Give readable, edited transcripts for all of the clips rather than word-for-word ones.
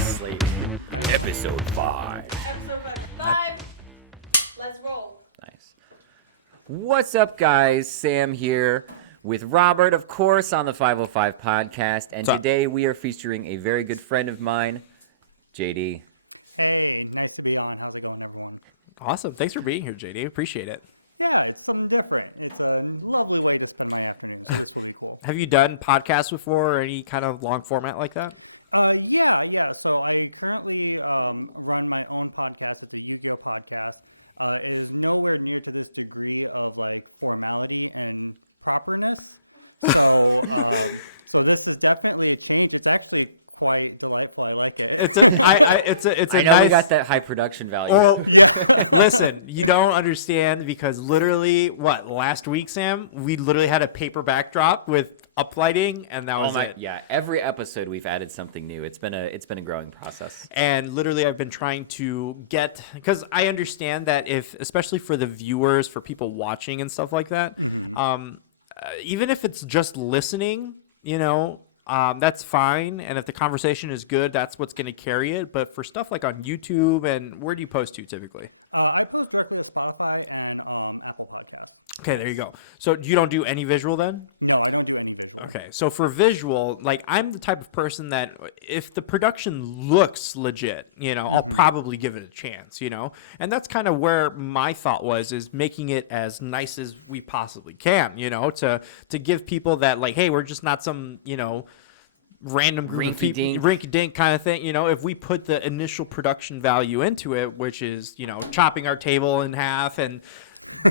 Slate. Episode 5. Let's roll. Nice. What's up, guys? Sam here with Robert, of course, on the 505 podcast. And today we are featuring a very good friend of mine, JD. Hey, nice to be on. How's it going? Awesome. Thanks for being here, JD. Appreciate it. Yeah, it's something different. It's a lovely way to spend my afternoon. Have you done podcasts before or any kind of long format like that? Yeah. So I currently run my own podcast, the Yu-Gi-Oh podcast. It is nowhere near to this degree of like formality and properness. So this is definitely it's actually quite delightful. I like it. It's I a know nice. we got that high production value. Well, listen, you don't understand because literally, last week, Sam, we literally had a paper backdrop with uplighting, and that was it. Yeah, every episode we've added something new. It's been a growing process. And literally, I've been trying to get, because I understand that especially for the viewers, for people watching and stuff like that, even if it's just listening, that's fine. And if the conversation is good, that's what's going to carry it. But for stuff like on YouTube, and where do you post to typically? I post directly to Spotify and Apple Podcasts. Okay, there you go. So you don't do any visual then? No, I don't do anything. Okay, so for visual, like I'm the type of person that if the production looks legit, I'll probably give it a chance, And that's kind of where my thought is making it as nice as we possibly can, to give people that like, hey, we're just not some, random group of people, rinky-dink kind of thing. If we put the initial production value into it, which is, chopping our table in half, and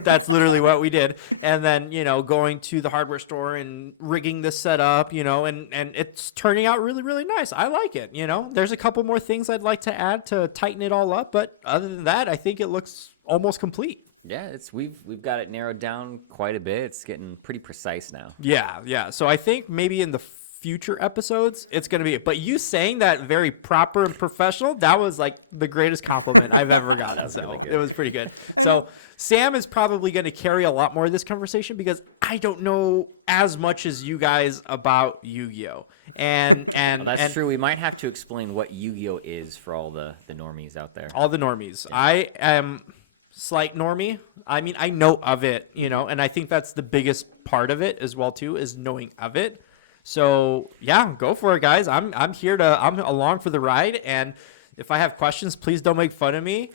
that's literally what we did. And then, going to the hardware store and rigging this setup, and it's turning out really, really nice. I like it. There's a couple more things I'd like to add to tighten it all up. But other than that, I think it looks almost complete. Yeah, we've got it narrowed down quite a bit. It's getting pretty precise now. Yeah. So I think maybe in the future episodes, it's going to be, but you saying that very proper and professional, that was like the greatest compliment I've ever gotten. So really it was pretty good. So Sam is probably going to carry a lot more of this conversation because I don't know as much as you guys about Yu-Gi-Oh. And that's true. We might have to explain what Yu-Gi-Oh is for all the normies out there. All the normies. Yeah. I am slight normie. I mean, I know of it, and I think that's the biggest part of it as well too, is knowing of it. So yeah, go for it, guys. I'm along for the ride, and if I have questions, please don't make fun of me.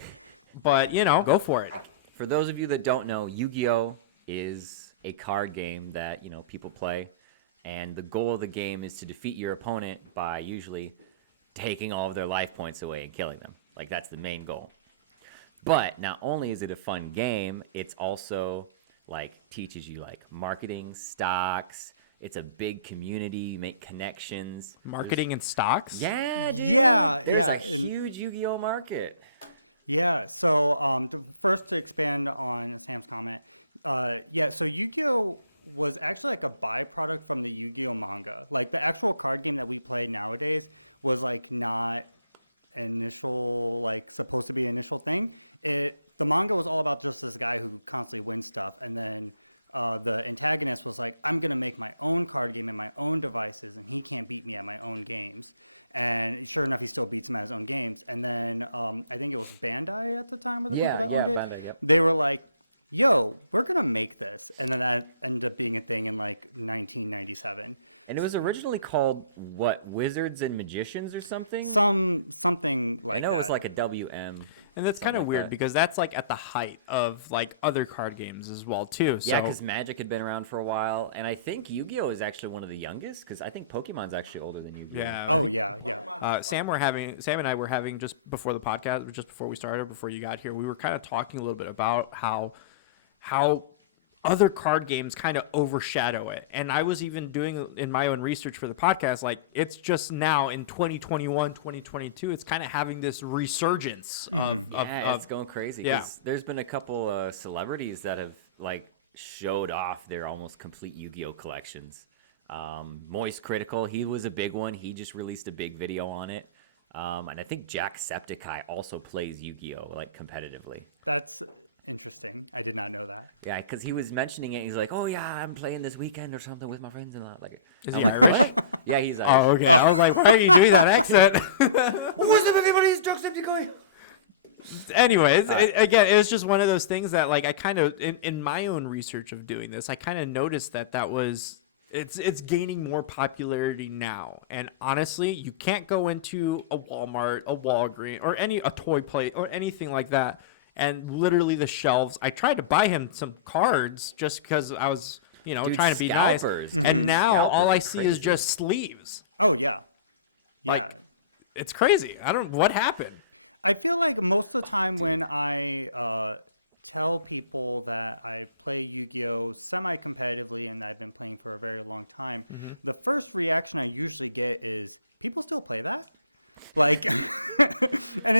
But go for it. For those of you that don't know, Yu-Gi-Oh is a card game that people play, and the goal of the game is to defeat your opponent by usually taking all of their life points away and killing them. Like that's the main goal. But not only is it a fun game, it's also like teaches you like marketing, stocks. It's a big community. You make connections. Marketing and stocks? Yeah, dude. Yeah. There's a huge Yu-Gi-Oh market. Yeah, so first to expand on it. So Yu-Gi-Oh was actually like a byproduct from the Yu-Gi-Oh manga. Like the actual card game that we play nowadays was like not an initial, like supposed to be an initial thing. The manga was all about just this guy who constantly wins stuff, and then the antagonist was like, I'm going to make my own card game and my own devices, and he can't beat me on my own game. And sure enough, he still beats my own games. And then I think it was Bandai at the time. Yeah, Bandai, yep. They were like, yo, we're going to make this. And then that ended up being a thing in like 1997. And it was originally called, what, Wizards and Magicians or something? Something. I know it was like a WM. And that's kind of weird because that's like at the height of like other card games as well too. So, yeah, because Magic had been around for a while, and I think Yu-Gi-Oh is actually one of the youngest because I think Pokemon's actually older than Yu-Gi-Oh. Yeah, I think Sam and I were having just before the podcast, just before we started, before you got here, we were kind of talking a little bit about how other card games kind of overshadow it. And I was even doing in my own research for the podcast, like it's just now in 2021, 2022, it's kind of having this resurgence of it's going crazy. Yeah. There's been a couple celebrities that have like showed off their almost complete Yu-Gi-Oh collections. Moist Critical, he was a big one. He just released a big video on it. And I think Jacksepticeye also plays Yu-Gi-Oh like competitively. That's interesting. I did not know that. Yeah, because he was mentioning it. He's like, "Oh yeah, I'm playing this weekend or something with my friends," and like, Is I'm he like, Irish? "What?" Yeah, he's Irish. Oh, okay. I was like, why are you doing that accent? What's up, everybody? It's Jacksepticeye. Anyways, again, it was just one of those things that, like, I kind of, in my own research of doing this, I kind of noticed that was, it's gaining more popularity now. And honestly, you can't go into a Walmart, a Walgreens, or a toy place or anything like that. And literally the shelves, I tried to buy him some cards just because I was, Dude, trying to be nice. scalpers, And dude. now Scalpers all I are see is crazy. just sleeves. Oh yeah. Like, it's crazy. What happened? I feel like most of the time dude. when I tell people that I play Yu-Gi-Oh! Semi-competitively and I've been playing for a very long time, the first reaction I usually get is, people still play that? Like, and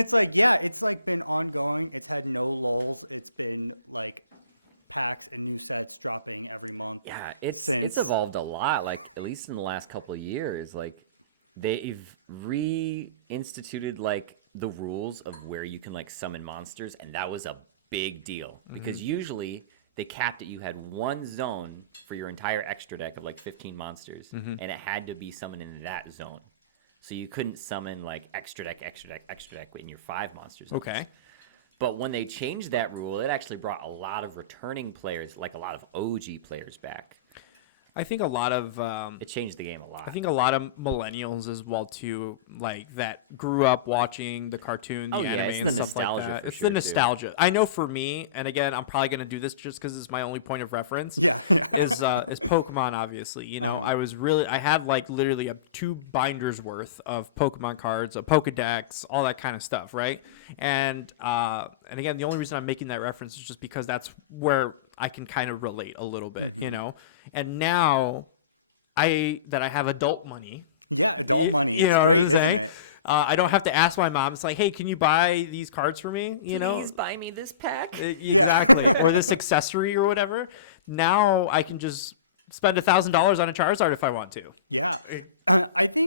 it's like, yeah, it's like been ongoing. It's had no lulls. It's been like packs and new sets dropping every month. Yeah, it's evolved a lot. Like at least in the last couple of years, like they've reinstituted like the rules of where you can like summon monsters, and that was a big deal because usually they capped it. You had one zone for your entire extra deck of like 15 monsters, and it had to be summoned in that zone. So you couldn't summon like extra deck in your 5 monsters. Okay. But when they changed that rule, it actually brought a lot of returning players, like a lot of OG players back. I think a lot of It changed the game a lot. I think a lot of millennials as well too, like that grew up watching the cartoon, the Oh, yeah, anime, it's and the stuff like nostalgia that. for It's sure, the nostalgia. I know for me, and again, I'm probably gonna do this just because it's my only point of reference, is Pokemon. Obviously, I had like literally 2 binders worth of Pokemon cards, a Pokedex, all that kind of stuff, right? And again, the only reason I'm making that reference is just because that's where I can kind of relate a little bit, And now I have adult money. You know what I'm saying? I don't have to ask my mom. It's like, hey, can you buy these cards for me? Please buy me this pack. Exactly, or this accessory or whatever. Now I can just spend $1,000 on a Charizard if I want to. Yeah. I think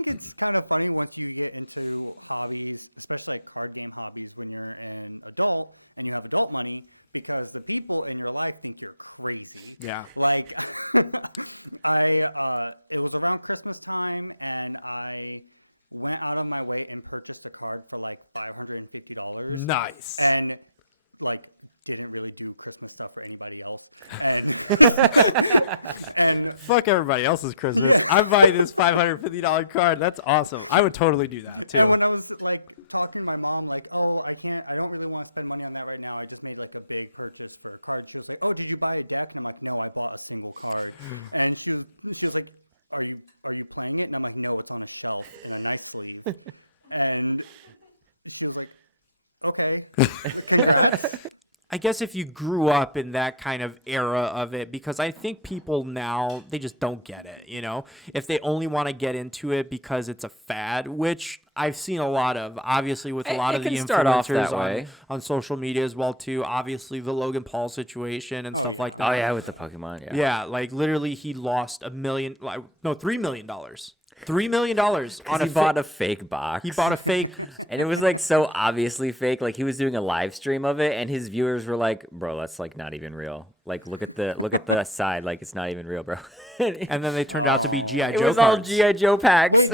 it's kind of funny once you get into hobbies, especially like card game hobbies, when you're an adult and you have adult money, because the people in your life think you're crazy. Yeah. Like, it was around Christmas time, and I went out of my way and purchased a card for like $550. Nice. And like, didn't really do Christmas stuff for anybody else. Fuck everybody else's Christmas. I'm buying this $550 card. That's awesome. I would totally do that And too. when I was like talking to my mom, like, oh, I don't really want to spend money on that right now. I just made like a big purchase for a card. She was like, oh, did you buy a deck? And I'm like, no, I bought a single card. And she was like, are you playing it? And I'm like, no, it's on the shelf nicely. And she was like, okay. I guess if you grew up in that kind of era of it, because I think people now, they just don't get it, If they only want to get into it because it's a fad, which I've seen a lot of, obviously, with a lot of the can start off influencers that way. on social media as well, too. Obviously, the Logan Paul situation and stuff like that. Oh yeah, with the Pokemon. Yeah. Yeah, like literally he lost $3 million. $3 million on He bought a fake box. He bought a fake. And it was like so obviously fake. Like he was doing a live stream of it, and his viewers were like, "Bro, that's like not even real. Like look at the side. Like it's not even real, bro." And then they turned out to be GI Joe. It was all cards. GI Joe packs.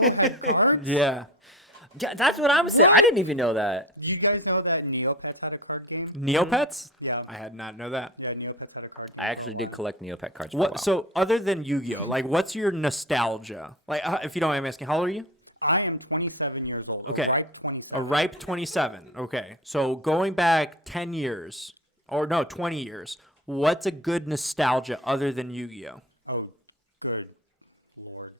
Yeah. Yeah, that's what I'm saying. I didn't even know that. Do you guys know that Neopets had a card game? Neopets? Yeah. I had not know that. Yeah, Neopets had a card game. I actually did collect Neopet cards for a while. What? So other than Yu-Gi-Oh, like what's your nostalgia? Like, if you don't mind me asking, how old are you? I am 27 years old. Okay. Right? 27. A ripe 27. Okay. So going back 10 years, or no, 20 years, what's a good nostalgia other than Yu-Gi-Oh? Oh, good lord.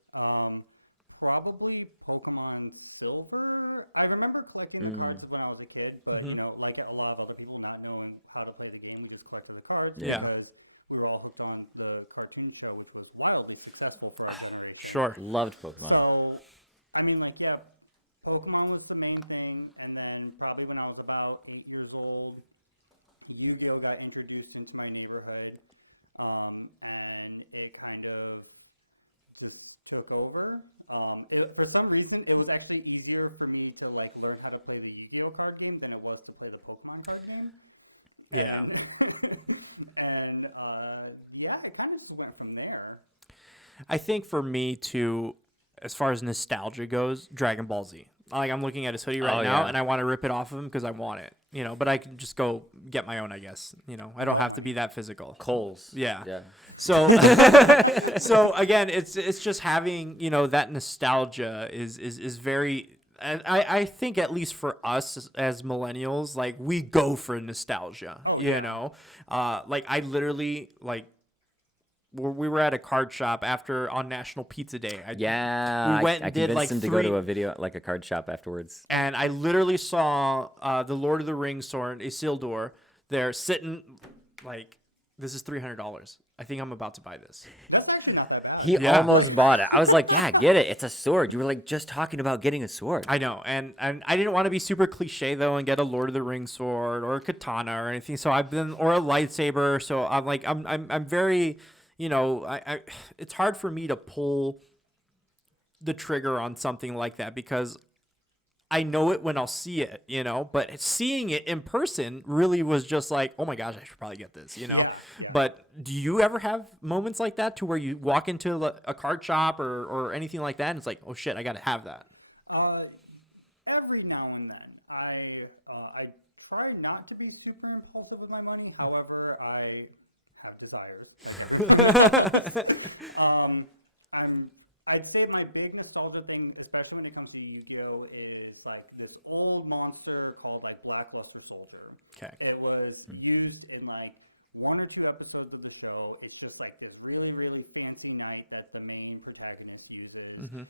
Probably Pokemon Silver. I remember collecting the cards when I was a kid, but like a lot of other people, not knowing how to play the game, just collected the cards. Yeah. Because we were all hooked on the cartoon show, which was wildly successful for our generation. Sure. Loved Pokemon. So, I mean, like, yeah, Pokemon was the main thing, and then probably when I was about 8 years old, Yu-Gi-Oh got introduced into my neighborhood, and it kind of just took over. For some reason, it was actually easier for me to like learn how to play the Yu-Gi-Oh card game than it was to play the Pokemon card game. Yeah. And yeah, it kind of just went from there. I think for me too, as far as nostalgia goes, Dragon Ball Z. Like I'm looking at his hoodie right now, yeah. and I want to rip it off of him because I want it. But I can just go get my own, I guess. I don't have to be that physical. Kohl's. Yeah. So, so again, it's just having that nostalgia is very. I think at least for us as millennials, like we go for nostalgia. Like I literally like. We were at a card shop on National Pizza Day. Yeah, we went and I did like convinced him to go to a video, like a card shop afterwards. and I literally saw the Lord of the Rings sword, Isildur, there sitting like, this is $300. I think I'm about to buy this. That's actually not that bad. He Yeah. almost bought it. I was like, yeah, get it. It's a sword. You were like just talking about getting a sword. I know, and I didn't want to be super cliche though and get a Lord of the Rings sword or a katana or anything. So or a lightsaber. So I'm like, I'm very. It's hard for me to pull the trigger on something like that because I know it when I'll see it, but seeing it in person really was just like, oh my gosh, I should probably get this, Yeah. But do you ever have moments like that to where you walk into a card shop or anything like that and it's like, oh shit, I got to have that? Every now and then, I try not to be super impulsive with my money. However, I have desires. I'd say my big nostalgia thing, especially when it comes to Yu-Gi-Oh, is like this old monster called like Blackluster Soldier. Okay. It was used in like 1 or 2 episodes of the show. It's just like this really, really fancy knight that the main protagonist uses. Mm-hmm.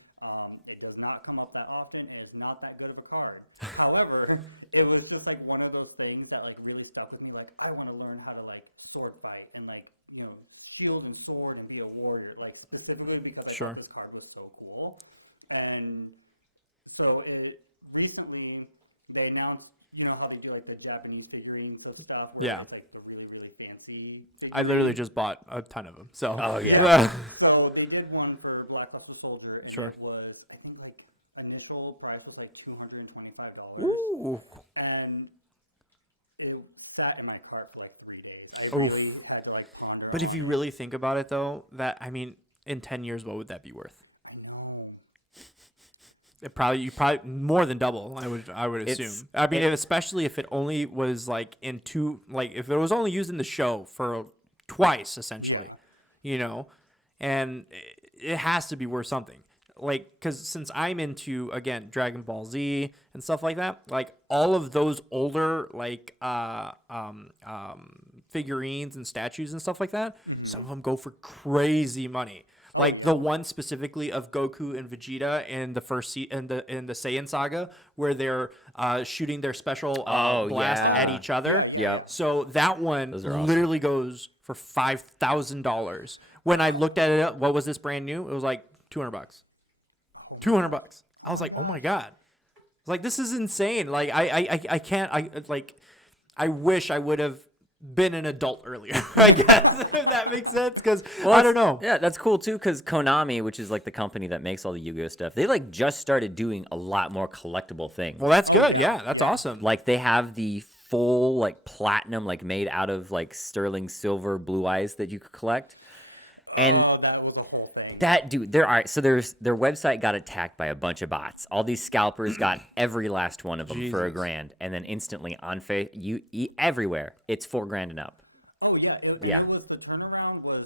It does not come up that often. It is not that good of a card. However, it was just like one of those things that like really stuck with me. Like I want to learn how to like sword fight and like shield and sword and be a warrior. Like specifically because I thought this card was so cool. And so recently they announced. You know how they do like the Japanese figurines of stuff? Where it's like the really, really fancy figurines. I literally just bought a ton of them. So. Oh, yeah. So they did one for Blackluster Soldier, and it was, I think, like, initial price was like $225. Ooh. And it sat in my cart for like 3 days. I Oof. really had to like ponder. But if you really think about it, though, in 10 years, what would that be worth? You probably more than double. I would assume. I mean, especially if it only was like if it was only used in the show for twice, essentially, and it has to be worth something. Like, because since I'm into again Dragon Ball Z and stuff like that, like all of those older like figurines and statues and stuff like that, some of them go for crazy money. Like the one specifically of Goku and Vegeta in the first in the Saiyan saga, where they're shooting their special blast at each other. Yeah. So that one literally goes for $5,000. When I looked at it, what was this brand new? It was like $200. $200. I was like, oh my god. Like this is insane. Like I can't. I wish I would have been an adult earlier, I guess, if that makes sense, because I don't know. Yeah, that's cool too, because Konami, which is like the company that makes all the Yu-Gi-Oh stuff, they like just started doing a lot more collectible things. Well, that's good. Yeah, that's awesome. Like they have the full like platinum, like made out of like sterling silver blue eyes that you could collect. And that was a whole thing. That dude, their website got attacked by a bunch of bots. All these scalpers got every last one of them for $1,000, and then instantly on everywhere it's $4,000 and up. Oh yeah, it was the turnaround was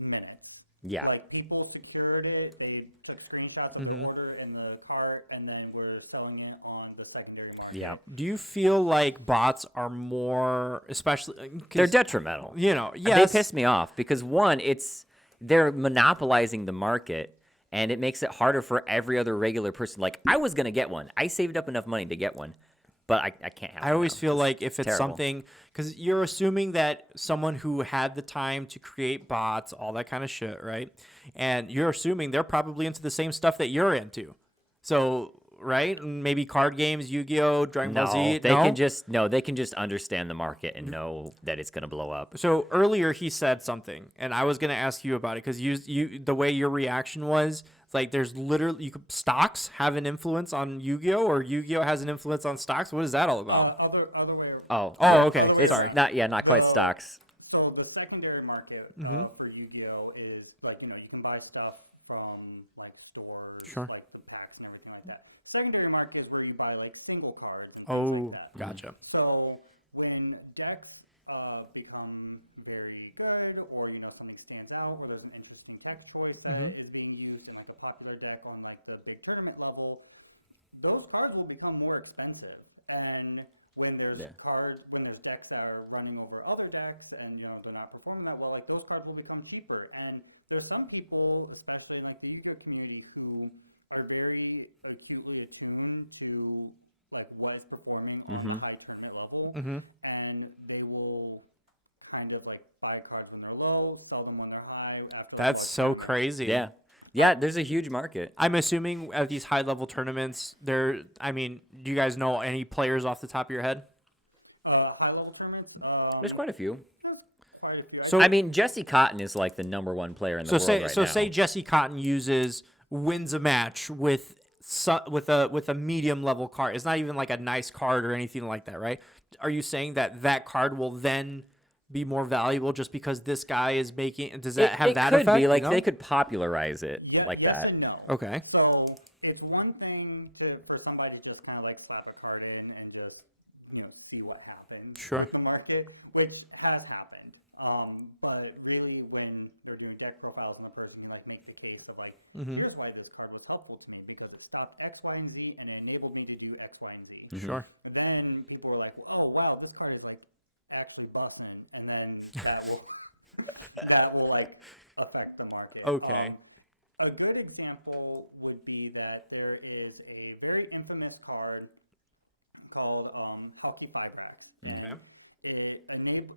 minutes. Yeah, like people secured it, they took screenshots of the order in the cart, and then were selling it on the secondary market. Yeah. Do you feel like bots are more, especially? They're detrimental. They piss me off because one, they're monopolizing the market, and it makes it harder for every other regular person. Like, I was going to get one. I saved up enough money to get one, but I can't have it. I always feel like if it's terrible. something, because you're assuming that someone who had the time to create bots, all that kind of shit, right? And you're assuming they're probably into the same stuff that you're into. So right? Maybe card games, Yu-Gi-Oh, Dragon Ball Z. They can just understand the market and know that it's gonna blow up. So earlier he said something, and I was going to ask you about it because you the way your reaction was, it's like there's literally stocks have an influence on Yu-Gi-Oh, or Yu-Gi-Oh has an influence on stocks. What is that all about? Other way. Oh, Okay. It's Sorry. not quite stocks. So the secondary market for Yu-Gi-Oh is like you can buy stuff from like stores, Sure. like the packs and everything like that. Secondary market is where you buy like single cards. And Oh, things like that. gotcha. So when decks become very good, or something stands out, or there's an interesting text choice that is being used in like a popular deck on like the big tournament level, those cards will become more expensive. And when there's decks that are running over other decks and they're not performing that well, like those cards will become cheaper. And there's some people, especially in like the Yu-Gi-Oh community, who are very acutely attuned to like what is performing on the high tournament level, and they will kind of like buy cards when they're low, sell them when they're high. That's so crazy. Yeah, there's a huge market. I'm assuming at these high level tournaments, do you guys know any players off the top of your head? High level tournaments? There's quite a few. So I mean, Jesse Cotton is like the #1 player in the world right now. So say Jesse Cotton wins a match with a medium level card. It's not even like a nice card or anything like that, right? Are you saying that card will then be more valuable just because this guy is making? Does that have that effect? It could be like they could popularize it like that. And no. Okay. So it's one thing for somebody to just kind of like slap a card in and just see what happens. Sure. With the market, which has happened. But really, when they're doing deck profiles on a person, you like make the case of like, here's why this card was helpful to me because it stopped X, Y, and Z, and it enabled me to do X, Y, and Z. Sure. And then people were like, oh wow, this card is like actually busting, and then that will like affect the market. Okay. A good example would be that there is a very infamous card called Hockey 5-Racks. Okay.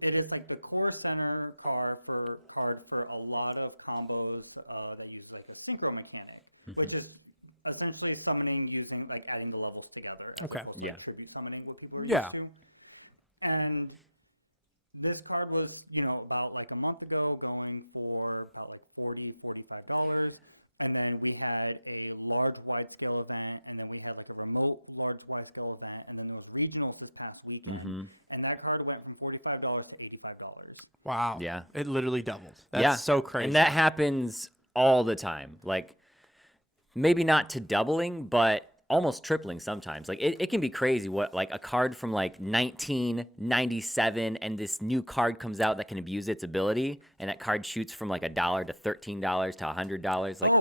It is like the core center card for a lot of combos that use like a synchro mechanic, which is essentially summoning using like adding the levels together. Okay. Yeah. Tribute summoning, what people are Yeah. used to. And this card was, about like a month ago going for about like $40, $45. And then we had a large wide-scale event, and then we had like a remote large wide-scale event, and then there was regionals this past weekend. And that card went from $45 to $85. Wow. Yeah. It literally doubled. That's so crazy. And that happens all the time. Like maybe not to doubling, but almost tripling sometimes. Like it can be crazy what like a card from like 1997 and this new card comes out that can abuse its ability, and that card shoots from like $1 to $13 to $100. Like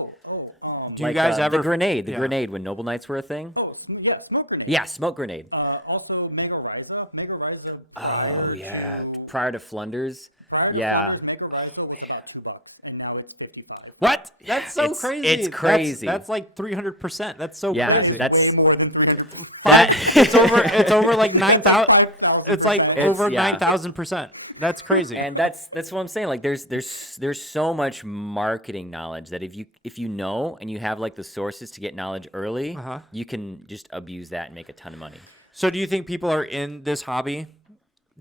do you guys ever the grenade when Noble Knights were a thing? Oh, yeah, smoke grenade. Yeah, smoke grenade. Also Mega Ryza. Oh yeah, prior to Flunders. Mega Ryza was about $2, and now it's $55. What? That's so crazy. It's crazy. That's like 300%. That's so crazy. Way more than 300. It's over like 9,000. It's like over 9,000%. That's crazy. And that's what I'm saying. Like there's so much marketing knowledge that if you know and you have like the sources to get knowledge early, you can just abuse that and make a ton of money. So do you think people are in this hobby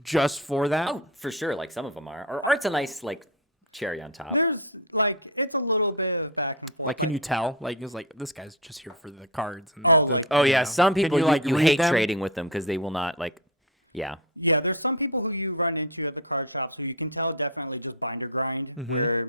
just for that? Oh, for sure. Like some of them are. Or art's a nice like cherry on top. There's like it's a little bit of back and forth. Like, can you tell? Like, it's like this guy's just here for the cards. And Some people you read hate them? trading with them because they will not like, yeah. Yeah, there's some people who you run into at the card shop, so you can tell definitely just binder grind, where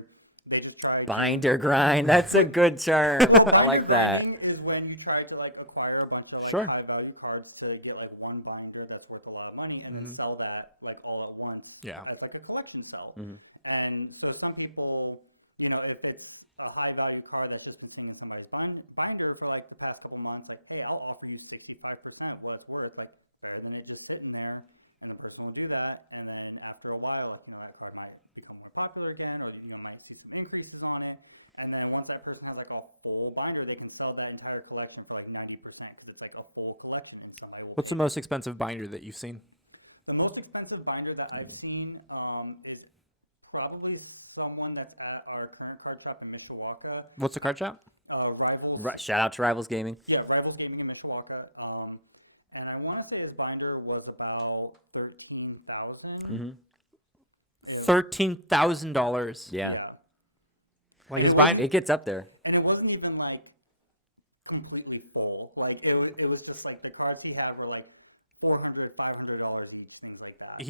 they just try. Binder grind. That's a good term. I like that. Is when you try to like acquire a bunch of like high value cards to get like one binder that's worth a lot of money, and then sell that like all at once. Yeah. As like a collection sell. And so some people, if it's a high value card that's just been sitting in somebody's binder for like the past couple months, like, hey, I'll offer you 65% what it's worth, like better than it just sitting there. And the person will do that, and then after a while, that card might become more popular again, or might see some increases on it. And then once that person has like a full binder, they can sell that entire collection for like 90% because it's like a full collection. And somebody will. What's the most expensive binder that you've seen? The most expensive binder that I've seen is probably someone that's at our current card shop in Mishawaka. What's the card shop? Rivals. Shout out to Rivals Gaming. Yeah, Rivals Gaming in Mishawaka. And I want to say his binder was about $13,000. $13,000. Yeah. Like his binder. It gets up there. And it wasn't even like completely full. Like it was just like the cards he had were like $400, $500 each, things like that.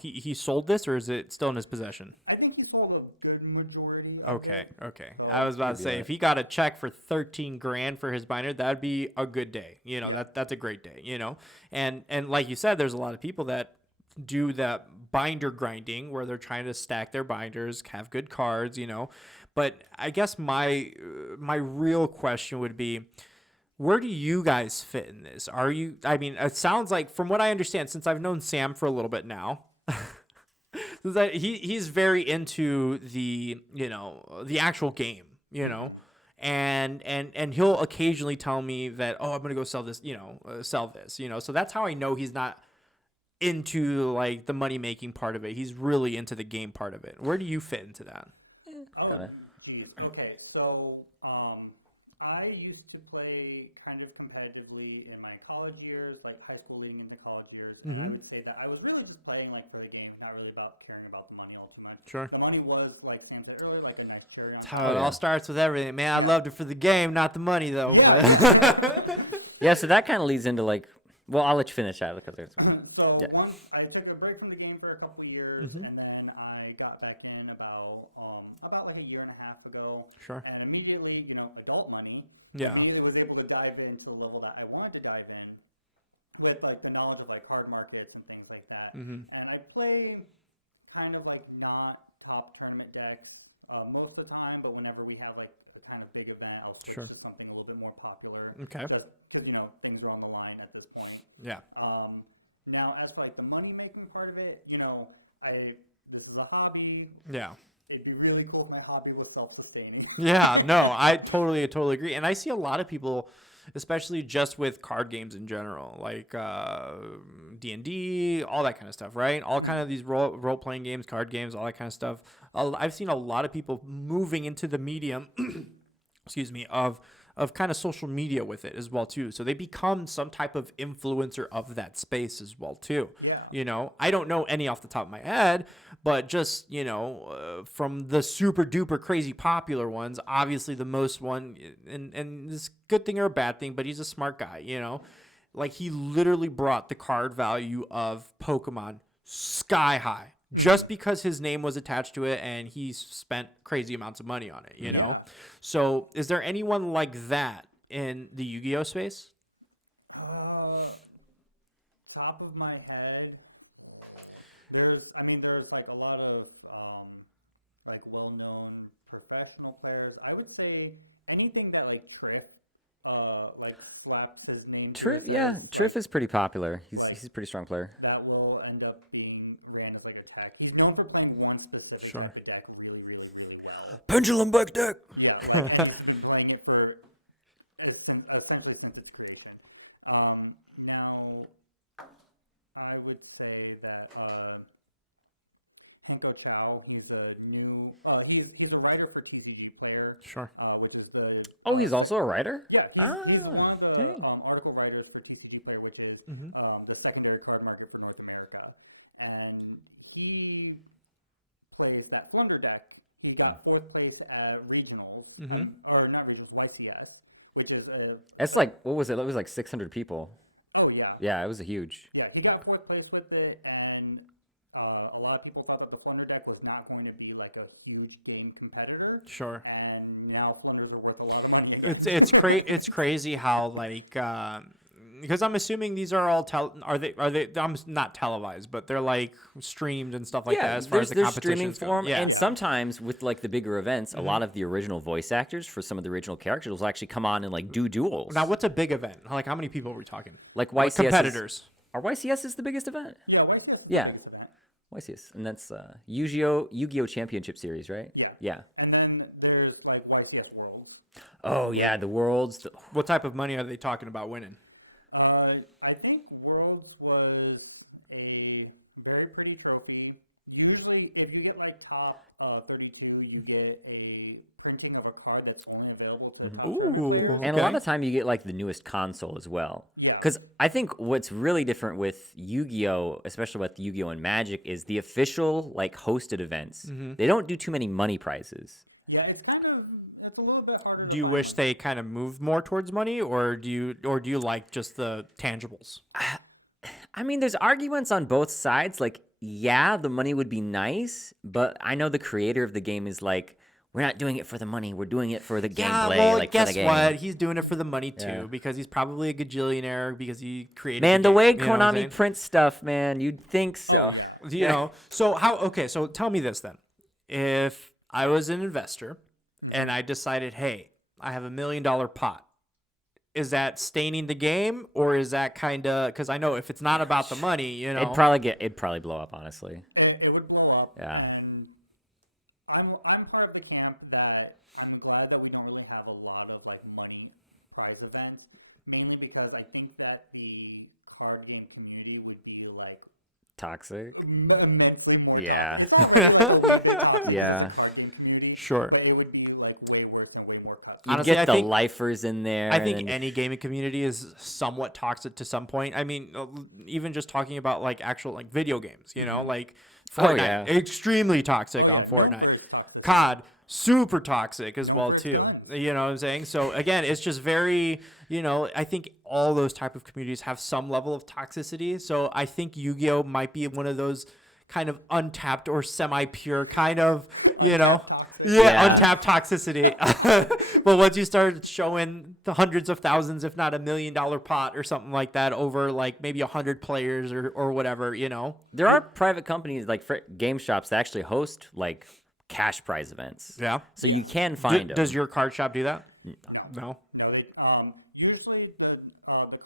He sold this, or is it still in his possession? I think he sold a good majority. Okay. So, I was about to say, right. if he got a check for $13,000 for his binder, that'd be a good day. That's a great day. And like you said, there's a lot of people that do that binder grinding where they're trying to stack their binders, have good cards. But I guess my real question would be, where do you guys fit in this? It sounds like, from what I understand, since I've known Sam for a little bit now, that he's very into the actual game, and he'll occasionally tell me that, oh, I'm gonna go sell this. So that's how I know he's not into like the money making part of it. He's really into the game part of it. Where do you fit into that? Oh, geez. Okay, so I used to play kind of competitively in my college years, like high school leading into college years. And I would say that I was really just playing like for the game, not really about caring about the money all too much. Sure. The money was, like Sam said earlier, like a nice cherry on That's top. how it all starts with everything, man. I loved it for the game, not the money, though. Yeah. Yeah, so that kind of leads into like, well, I'll let you finish that because there's. So Yeah. once I took a break from the game for a couple of years, and then I got back in about like a year and a half ago. Sure. And immediately, adult money. Yeah. Immediately was able to dive into the level that I wanted to dive in, with like the knowledge of like hard markets and things like that. And I play kind of like not top tournament decks most of the time, but whenever we have like a kind of big event, I'll switch to something a little bit more popular. Okay. Because things are on the line at this point. Yeah. Now, as like the money making part of it, this is a hobby. Yeah. It'd be really cool if my hobby was self-sustaining. Yeah, no, I totally agree. And I see a lot of people, especially just with card games in general, like D&D, all that kind of stuff, right? All kind of these role-playing games, card games, all that kind of stuff. I've seen a lot of people moving into the medium, excuse me, of kind of social media with it as well too. So they become some type of influencer of that space as well too. Yeah. I don't know any off the top of my head, but just, from the super duper crazy popular ones, obviously the most one, and this good thing or a bad thing, but he's a smart guy, like he literally brought the card value of Pokemon sky high just because his name was attached to it and he spent crazy amounts of money on it, you know? So is there anyone like that in the Yu-Gi-Oh space? Top of my head, there's like a lot of like well-known professional players. I would say anything that like Triff like slaps his name. Triff is pretty popular. He's a pretty strong player. That will end up being ran as like a tech. He's known for playing one specific type of deck really, really, really well. Pendulum back deck. Yeah, and he's been playing it for essentially since its creation. Now, I would say that Kenko Chow, he's a writer for TCG Player. Sure. Which is the... Oh, he's also a writer? Yeah, he's one of the dang. article writers for TCG Player, which is the secondary card market for North America. And he plays that Flunder deck. He got fourth place at regionals, or not regionals, YCS, which is a... It's like, what was it? It was like 600 people. Oh, yeah. Yeah, it was a huge. Yeah, he got fourth place with it, and a lot of people thought that the Flunder deck was not going to be like a huge game competitor. Sure. And now Flunders are worth a lot of money. It's crazy how like because I'm assuming these are all are they I'm not televised, but they're like streamed and stuff like that as far as the there's competition streaming form, Yeah. and sometimes with like the bigger events, a lot of the original voice actors for some of the original characters will actually come on and like do duels. Now, what's a big event? Like, how many people are we talking? Like Like YCS competitors. Our YCS is the biggest event. Yeah, YCS. Yeah. YCS, and that's Yu-Gi-Oh Championship Series, right? Yeah. Yeah. And then there's like YCS Worlds. Oh yeah, the Worlds. What type of money are they talking about winning? I think Worlds was a very pretty trophy. Usually, if you get like top 32, you get a printing of a card that's only available to a Ooh. player. And a lot Okay. of time you get like the newest console as well. Yeah. Because I think what's really different with Yu-Gi-Oh, especially with Yu-Gi-Oh and Magic, is the official like hosted events. They don't do too many money prizes. Yeah, it's a little bit harder. Do you wish they kind of moved more towards money, or do you like just the tangibles? I mean, there's arguments on both sides. Like, yeah, the money would be nice, but I know the creator of the game is like, we're not doing it for the money. We're doing it for the Yeah, gameplay. well, like for guess the game. what? He's doing it for the money too, Yeah. because he's probably a gajillionaire because he created. Man, the game, way you know what I'm Konami saying? prints stuff, man, you'd think so. You know, so how? Okay, so tell me this then: if I was an investor and I decided, hey, I have $1 million pot, is that staining the game, or is that kind of? Because I know if it's not about the money, you know, It'd probably blow up, honestly. It would blow up. Yeah. And I'm part of the camp that I'm glad that we don't really have a lot of like money prize events, mainly because I think that the card game community would be like Toxic. immensely more. Yeah. toxic. It's not really, like, the toxic Yeah. card game community, Sure. But it would be like way worse and way more toxic. You Honestly, get I the think- lifers in there. I and think then- any gaming community is somewhat toxic to some point. I mean, even just talking about like actual like video games, you know, like Fortnite, yeah. extremely toxic on yeah, Fortnite. very toxic. COD, super toxic as well too. You know what I'm saying? So again, it's just very, you know, I think all those type of communities have some level of toxicity. So I think Yu-Gi-Oh might be one of those kind of untapped or semi-pure kind of, you know. Yeah. Untapped toxicity. But once you start showing the hundreds of thousands, if not $1 million pot or something like that over like maybe 100 players or whatever, you know. There are private companies like game shops that actually host like cash prize events. Yeah. So you can find them. Does your card shop do that? No. No, usually the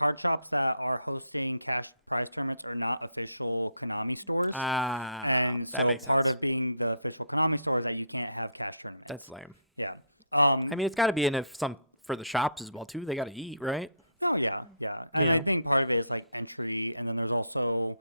card shops that are hosting cash prize tournaments are not official Konami stores. Ah, And that so makes part sense. of being the official Konami store is that you can't have cash tournaments. That's lame. Yeah. I mean, it's got to be in if some for the shops as well too. They got to eat, right? Oh yeah. You And know. I think part of it is like entry, and then there's also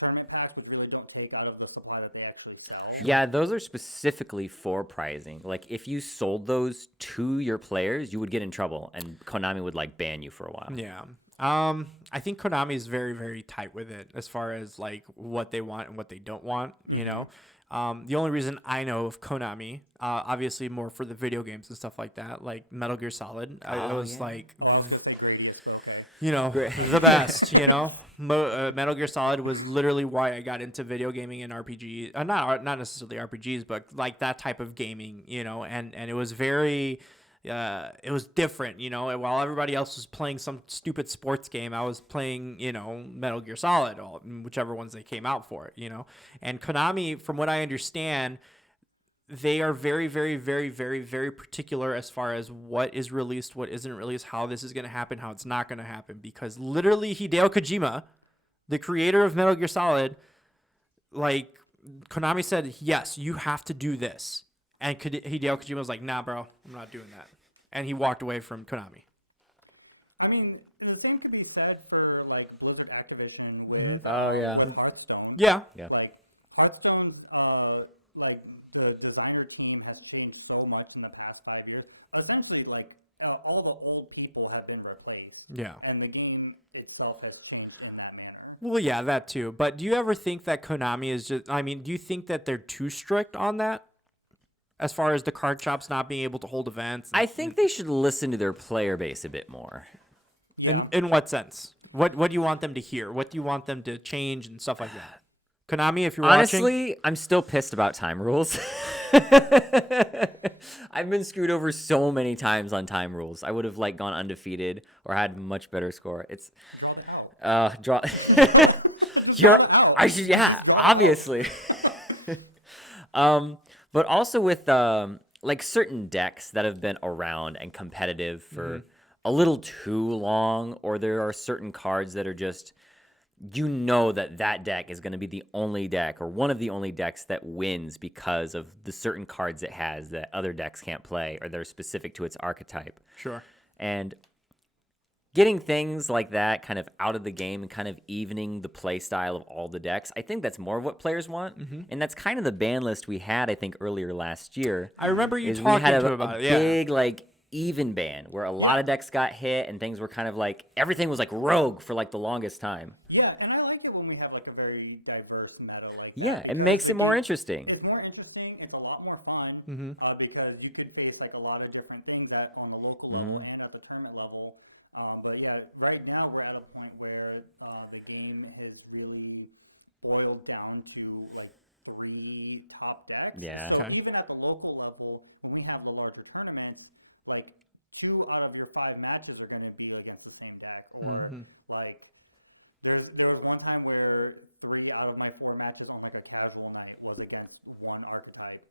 tournament packs, which really don't take out of the supply that they actually sell. Yeah, those are specifically for prizing. Like if you sold those to your players, you would get in trouble and Konami would like ban you for a while. Yeah. I think Konami is very, very tight with it as far as like what they want and what they don't want, you know. The only reason I know of Konami, obviously more for the video games and stuff like that, like Metal Gear Solid. I was yeah. like, It's the greatest skill set. you know, the best, you know. Metal Gear Solid was literally why I got into video gaming and RPG. Not necessarily RPGs, but like that type of gaming, you know. And it was very, it was different, you know. While everybody else was playing some stupid sports game, I was playing, you know, Metal Gear Solid, whichever ones they came out for, you know. And Konami, from what I understand, they are very, very, very, very, very particular as far as what is released, what isn't released, how this is going to happen, how it's not going to happen. Because literally Hideo Kojima, the creator of Metal Gear Solid, like Konami said, yes, you have to do this. And Hideo Kojima was like, nah, bro, I'm not doing that. And he walked away from Konami. I mean, the same could be said for like Blizzard Activision with, Oh yeah. with Hearthstone. Yeah. Yeah. Like Hearthstone's like the designer team has changed so much in the past 5 years. Essentially, like all the old people have been replaced. Yeah. And the game itself has changed in that manner. Well, yeah, that too. But do you ever think that Konami is just, I mean, do you think that they're too strict on that? As far as the card shops not being able to hold events? I think they should listen to their player base a bit more. In what sense? What do you want them to hear? What do you want them to change and stuff like that? Konami, if you're watching. Honestly, I'm still pissed about time rules. I've been screwed over so many times on time rules. I would have like gone undefeated or had much better score. It's draw. I should, yeah, obviously. But also with like certain decks that have been around and competitive for a little too long, or there are certain cards that are just, you know, that deck is going to be the only deck or one of the only decks that wins because of the certain cards it has that other decks can't play or they're specific to its archetype. Sure. And getting things like that kind of out of the game and kind of evening the play style of all the decks, I think that's more of what players want. And that's kind of the ban list we had, I think, earlier last year. I remember you is talking we had to about a it. Yeah. big, like, even ban where a lot of decks got hit and things were kind of like, everything was like rogue for like the longest time. Yeah, and I like it when we have like a very diverse meta like that. Yeah, it because makes it more can- interesting. It's more interesting. It's a lot more fun because you could face like a lot of different things at on the local level and at the tournament level. But yeah, right now we're at a point where the game has really boiled down to like 3 top decks. Yeah. So Okay. even at the local level, when we have the larger tournaments, like 2 out of your 5 matches are going to be against the same deck, or like there was one time where 3 out of my 4 matches on like a casual night was against one archetype,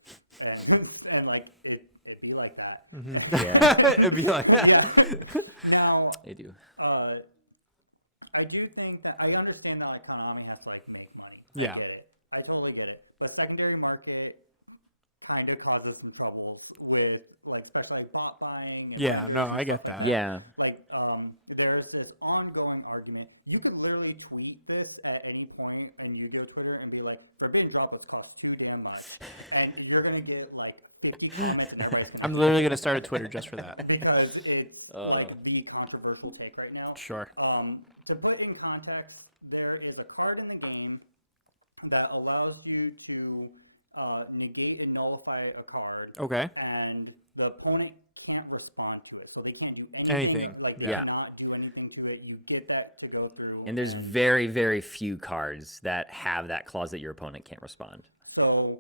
and like it'd be like that. Yeah. It'd be like that. Yeah. Now, They do. I do think that I understand that like Konami has to like make money. Yeah. I get it. I totally get it. But secondary market kind of causes some troubles with like especially like bot buying. And Yeah, no, I get that. Yeah. Like there's this ongoing argument. You could literally tweet this at any point and you go Twitter and be like, "Forbidden Droplets cost too damn much," and you're gonna get like 50 comments and everybody's gonna I'm literally going to start a Twitter just for that. because it's like the controversial take right now. Sure. To put in context, there is a card in the game that allows you to negate and nullify a card. Okay. And the opponent can't respond to it, so they can't do Anything. Like, Yeah. not do anything to it. You get that to go through. And there's very, very few cards that have that clause that your opponent can't respond. So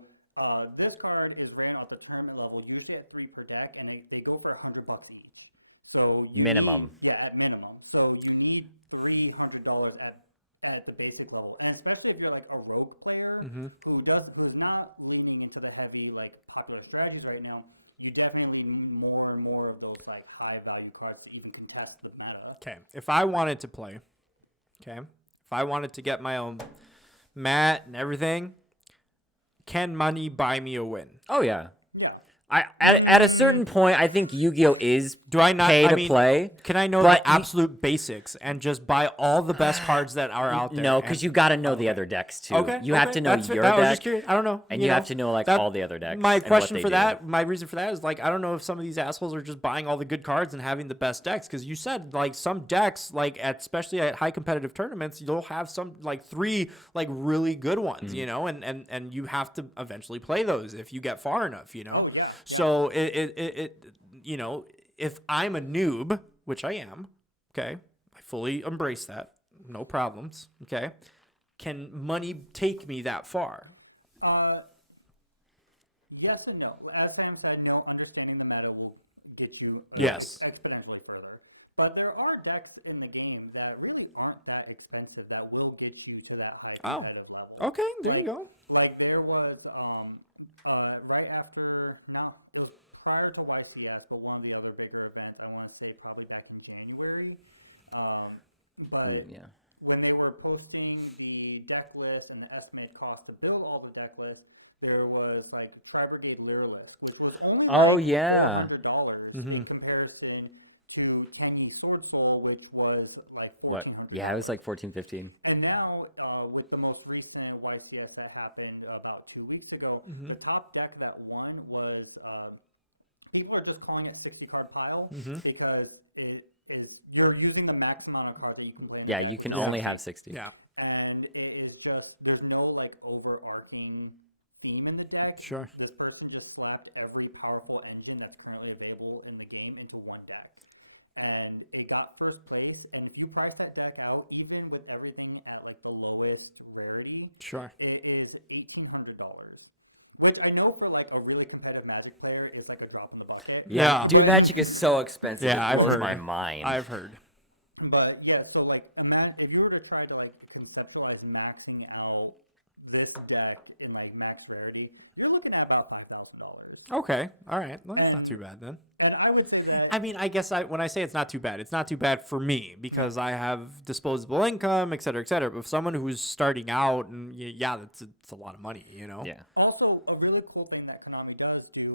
this card is ran off the tournament level, usually at 3 per deck, and they go for $100 each. So you Minimum. Need, yeah, at minimum. So you need $300 at the basic level, and especially if you're like a rogue player who's not leaning into the heavy like popular strategies right now. You definitely need more and more of those like high value cards to even contest the meta. Okay. If I wanted to play, if I wanted to get my own mat and everything, can money buy me a win? Oh, yeah. Yeah. At a certain point, I think Yu-Gi-Oh is Do I not pay I to mean, play. Can I know but the absolute basics and just buy all the best cards that are out there? No, because you got to know the other decks too. Okay, You have okay, to know that's fair. your I was just deck, curious. I don't know. and you have to know like that- all the other decks. My and what question they for do. that, my reason for that is like I don't know if some of these assholes are just buying all the good cards and having the best decks because you said like some decks like especially at high competitive tournaments you'll have some like 3 like really good ones, you know, and you have to eventually play those if you get far enough, you know. Oh, yeah, So it you know, if I'm a noob, which I am, okay, I fully embrace that, no problems, okay. Can money take me that far? Yes and no. As Sam said, no, understanding the meta will get you Yes. exponentially further. But there are decks in the game that really aren't that expensive that will get you to that high Oh. competitive level. Okay, there you go. Like there was right after, not it was prior to YCS, but one of the other bigger events. I want to say probably back in January. But Yeah. when they were posting the deck list and the estimated cost to build all the deck lists, there was like Tri-Brigade Lyralist, which was only Oh, like yeah. $400 in comparison to Kenny Sword Soul, which was like What? $1,400. Yeah, it was like 14, 15. And now, with the most recent YCS that happened about 2 weeks ago, the top deck that won was, people are just calling it 60 card pile because it is, you're using the max amount of cards that you can play. in Yeah, the you deck. can only have 60. Yeah, And it is just, there's no like overarching theme in the deck. sure. This person just slapped every powerful engine that's currently available in the game into one deck. And it got first place, and if you price that deck out, even with everything at like the lowest rarity, Sure. it is $1,800. Which I know for like a really competitive Magic player is like a drop in the bucket. Yeah. Dude, Magic is so expensive. Yeah, it I've blows heard. my mind. I've heard. But yeah, so like if you were to try to like conceptualize maxing out this deck in like max rarity, you're looking at about $5,000. Okay. All right. Well, that's not too bad then. And I would say that I mean, I guess when I say it's not too bad for me because I have disposable income, et cetera, et cetera. But for someone who's starting out, and yeah, it's a lot of money, you know? Yeah. also a really cool thing that Konami does do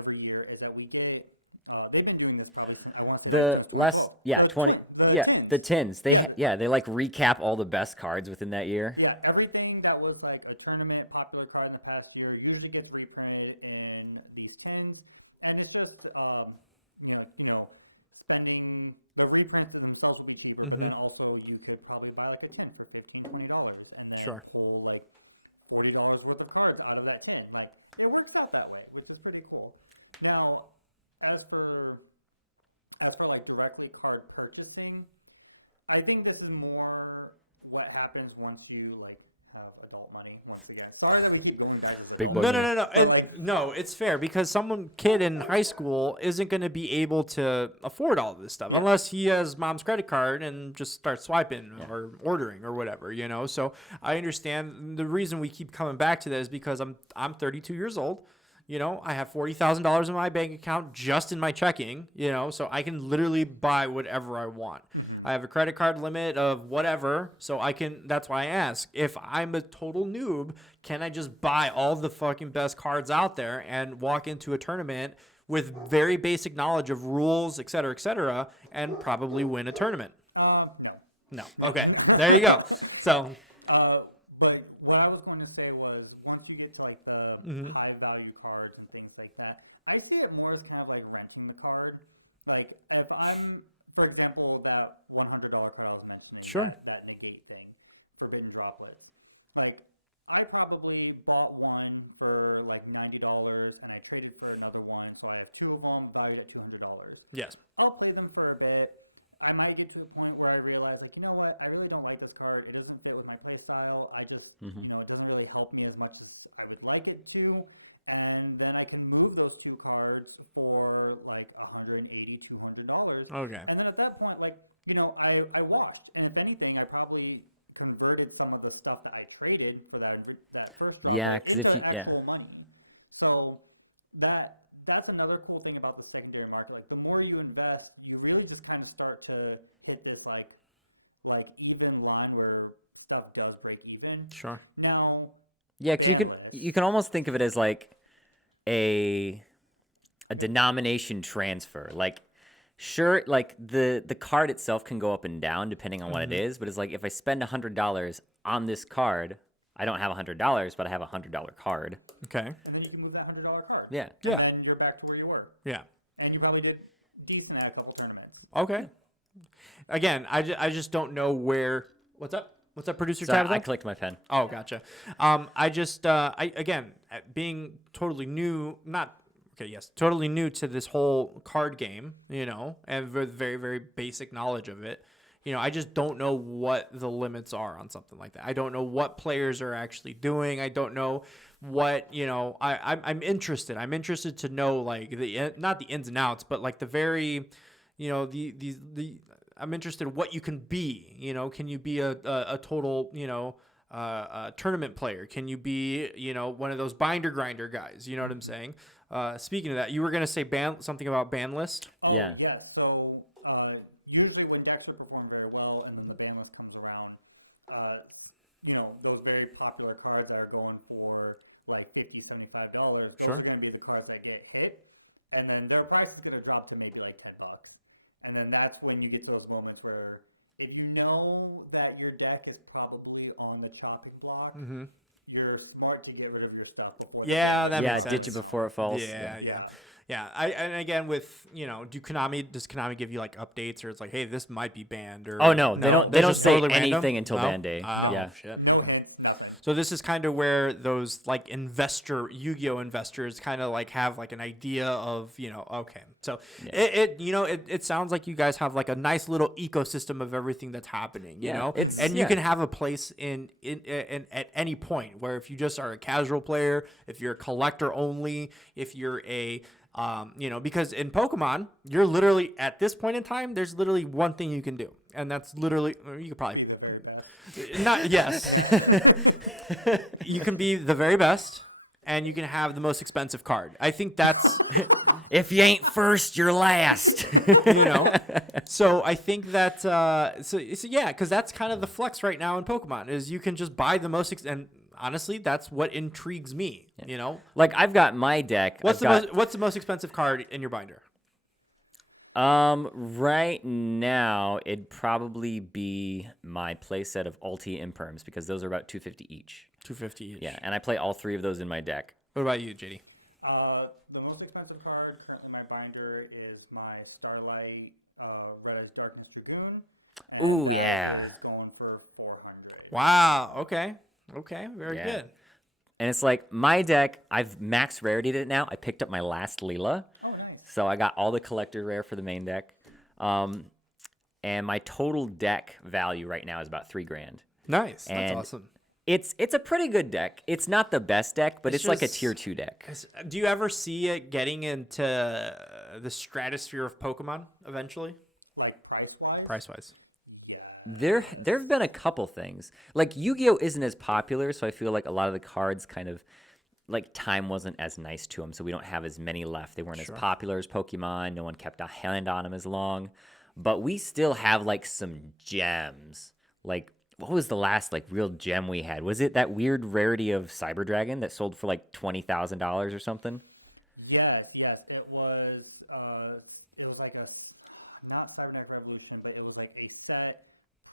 every year is that we get they've been doing this probably since I want to say The since less, 2012. yeah, The 20, the yeah, tins. the tins. They, Yeah. they like recap all the best cards within that year. Yeah, everything that was like a tournament popular card in the past year usually gets reprinted in these tins, and it's just spending the reprints themselves will be cheaper, but then also you could probably buy like a tin for $15-$20, and then Sure. pull like $40 worth of cards out of that tin. Like it works out that way, which is pretty cool. Now, as for like directly card purchasing, I think this is more what happens once you like have adult money. Once again, sorry that we keep going back to Big adult boy money. No. But, And, like, no, it's fair because some kid in high school isn't going to be able to afford all this stuff unless he has mom's credit card and just starts swiping or ordering or whatever, you know. So I understand the reason we keep coming back to that is because I'm 32 years old. You know, I have $40,000 in my bank account just in my checking, you know, so I can literally buy whatever I want. I have a credit card limit of whatever, so that's why I ask. If I'm a total noob, can I just buy all the fucking best cards out there and walk into a tournament with very basic knowledge of rules, et cetera, and probably win a tournament? no. No. Okay. There you go. So, But what I was going to say was, once you get to like the high value cards and things like that, I see it more as kind of like renting the card. Like if I'm, for example, that $100 card I was mentioning, Sure. that negate thing, Forbidden Droplets. Like I probably bought one for like $90 and I traded for another one, so I have two of them valued at $200. yes. I'll play them for a bit. I might get to the point where I realize, like, you know what, I really don't like this card. It doesn't fit with my play style. I just, it doesn't really help me as much as I would like it to. And then I can move those two cards for like $180, $200. Okay. And then at that point, like, I washed. And if anything, I probably converted some of the stuff that I traded for that first dollar Yeah, 'cause if into you- actual money. So that's another cool thing about the secondary market. Like the more you invest, you really just kind of start to hit this like even line where stuff does break even. Sure. Now, Yeah, because you can almost think of it as like a denomination transfer. Like, sure, like the card itself can go up and down depending on what it is, but it's like if I spend $100 on this card, I don't have $100, but I have a $100 card. Okay. and then you can move that $100 card. Yeah. Yeah. And you're back to where you were. Yeah. And you probably did decent at a couple tournaments. Okay. Again, I just don't know where. What's up? What's up, producer Sorry, Tabitha? I clicked my pen. Oh, gotcha. Again, being totally new, totally new to this whole card game, you know, and with very, very basic knowledge of it. You know, I just don't know what the limits are on something like that. I don't know what players are actually doing. I don't know what, you know, I'm interested. I'm interested to know like not the ins and outs, but like the very, you know, I'm interested in what you can be. You know, can you be a total, you know, tournament player? Can you be, you know, one of those binder grinder guys? You know what I'm saying? Speaking of that, you were gonna say something about ban list. Oh, Yeah. Yes. So usually when decks are performing very well and then the ban list comes around, those very popular cards that are going for like $50, $75, those Sure. are going to be the cards that get hit, and then their price is going to drop to maybe like $10. And then that's when you get to those moments where if you know that your deck is probably on the chopping block, you're smart to get rid of your stuff before. Yeah, that Yeah, makes sense. ditch it before it falls. Yeah. And again, with, you know, does Konami give you like updates, or it's like, hey, this might be banned, or Oh no, they they're don't just say totally random? anything until No? ban day. Oh, Yeah. shit. No Okay. hints, nothing. So this is kind of where those like Yu-Gi-Oh investors kind of like have like an idea of, you know, okay. So it sounds like you guys have like a nice little ecosystem of everything that's happening, you Yeah, know, it's- and you yeah. can have a place in at any point where if you just are a casual player, if you're a collector only, if you're a because in Pokemon, you're literally at this point in time, there's literally one thing you can do, and that's literally you could probably not yes. You can be the very best, and you can have the most expensive card. I think that's If you ain't first, you're last. you know. So I think that because that's kind of the flex right now in Pokemon is you can just buy the most and honestly, that's what intrigues me. You know, Like I've got my deck. what's I've got what's the most expensive card in your binder? Right now it'd probably be my playset of Ulti Imperms because those are about 250 each. 250 each. Yeah, and I play all three of those in my deck. What about you, JD? The most expensive card currently in my binder is my Starlight Red Eyes Darkness Dragoon. And Ooh, that yeah. is going for 400. Wow. Okay. Okay. Very Yeah. good. And it's like my deck, I've max rarity'd it now. I picked up my last Leela. Oh, nice. So I got all the collector rare for the main deck. And my total deck value right now is about $3,000. Nice. That's And awesome. It's a pretty good deck. It's not the best deck, but It's it's like a just- tier 2 deck. Do you ever see it getting into the stratosphere of Pokemon eventually? Like price-wise? Price-wise. Yeah. There've been a couple things. Like Yu-Gi-Oh isn't as popular, so I feel like a lot of the cards kind of like time wasn't as nice to them, so we don't have as many left. They weren't as popular as Pokemon. No one kept a hand on them as long. But we still have like some gems. Like what was the last like real gem we had? Was it that weird rarity of Cyber Dragon that sold for like $20,000 or something? Yes. It was like not Cybernetic Revolution, but it was like a set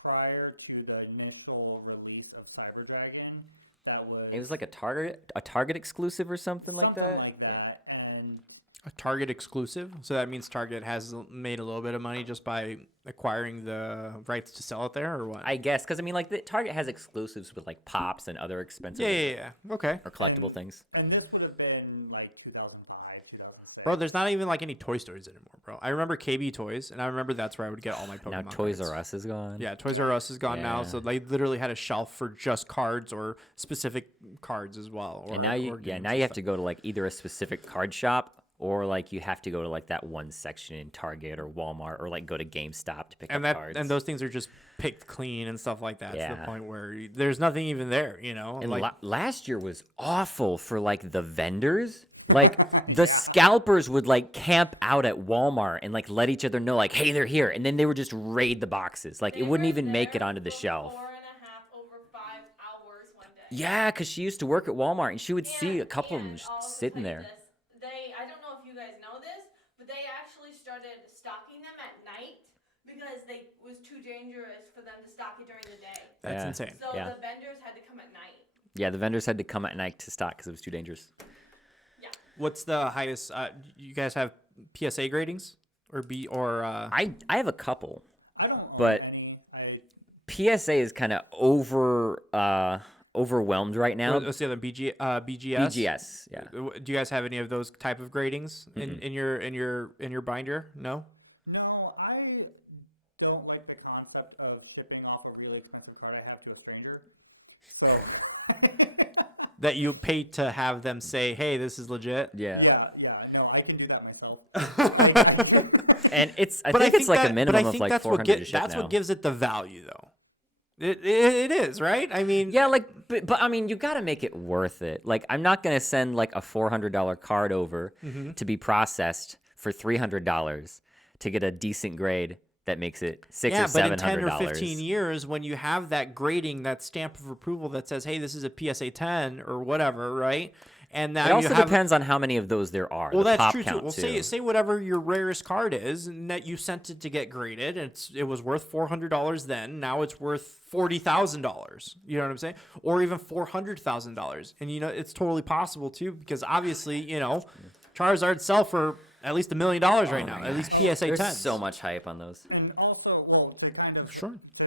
prior to the initial release of Cyber Dragon. That was. It was like a Target exclusive or something like that. Something like that, and A Target exclusive. So that means Target has made a little bit of money just by acquiring the rights to sell it there, or what? I guess because I mean, like the Target has exclusives with like pops and other expensive Yeah. Okay. or collectible things. And this would have been like 2005, 2006. Bro, there's not even like any Toy Stories anymore, bro. I remember KB Toys, and I remember that's where I would get all my Pokemon Now Toys cards. R Us is gone. Yeah, Toys R Us is gone now, Yeah. so they literally had a shelf for just cards or specific cards as well. Or, And now you or games now and you have stuff. to go to like either a specific card shop or like you have to go to like that one section in Target or Walmart or like go to GameStop to pick and up that cards. and those things are just picked clean and stuff like that to the Yeah. point where there's nothing even there, you know. And like last year was awful for like the vendors. Like the scalpers would like camp out at Walmart and like let each other know like, hey, they're here, and then they would just raid the boxes. Like it wouldn't even make it onto the shelf. 4.5 over 5 hours one day. Yeah, because she used to work at Walmart and she would see a And- couple of them and just I'll also sitting tell you there. this. I don't know if you guys know this, but they actually started stocking them at night because it was too dangerous for them to stock it during the day. that's Yeah. insane. So Yeah. the vendors had to come at night. Yeah, the vendors had to come at night to stock because it was too dangerous. Yeah. What's the highest? You guys have PSA gradings or I have a couple. I don't own But- any. PSA is kind of overwhelmed right now. what's the other BGS? BGS, yeah. Do you guys have any of those type of gradings in your binder? No. No, I don't like the concept of shipping off a really expensive card I have to a stranger. So. That you pay to have them say, "Hey, this is legit." Yeah. No, I can do that myself. And it's I But think it's like a minimum of like that's 400 what to ship that's now. what gives it the value, though. It is, right? I mean, Yeah, like but I mean you got to make it worth it. Like I'm not going to send like a $400 card over to be processed for $300 to get a decent grade that makes it $600 yeah, or but in $700. 10 or 15 years, when you have that grading, that stamp of approval that says, "Hey, this is a PSA 10" or whatever, right? And now It also you have, depends on how many of those there are. well, the that's pop true too. count Well, too. say whatever your rarest card is, and that you sent it to get graded, and it was worth $400 then. Now it's worth $40,000. You know what I'm saying? Or even $400,000. And you know it's totally possible too, because obviously Charizard sell for at least $1 million right now. At least PSA 10. There's so much hype on those. And also, well, to kind of Sure. to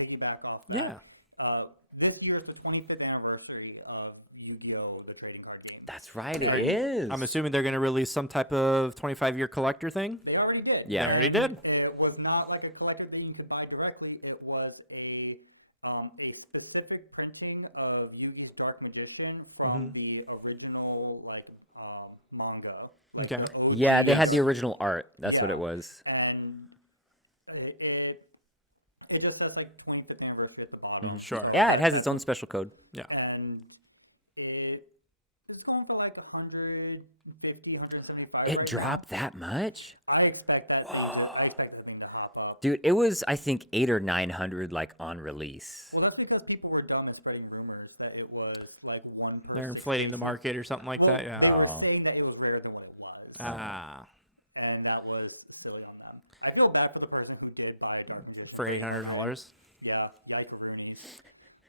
piggyback off that, Yeah. this year is the 25th anniversary of Yu-Gi-Oh! The trading card game. That's right, it Are- is. I'm assuming they're going to release some type of 25-year collector thing. They already did. Yeah. They already did. It was not like a collector that you could buy directly. It was a specific printing of Yugi's Dark Magician from the original manga. Like, Okay. the OG. Yeah, they had Yes. the original art. That's what Yeah. it was. And it just says like 25th anniversary at the bottom. Sure. Yeah, it has its own special code. Yeah. And it's going for like 150, 175. It right dropped that much? now. I expect that. I expect the thing to hop up. Dude, it was I think 800 or 900 like on release. Well, that's because people were dumb and spreading rumors that it was like one person. They're inflating the market or something like that. They Yeah. were Oh. saying that it was rarer than what it was. Ah. And and that was silly on them. I feel bad for the person who did buy a Dark Magician For $800. Yeah, yike-a-rooney.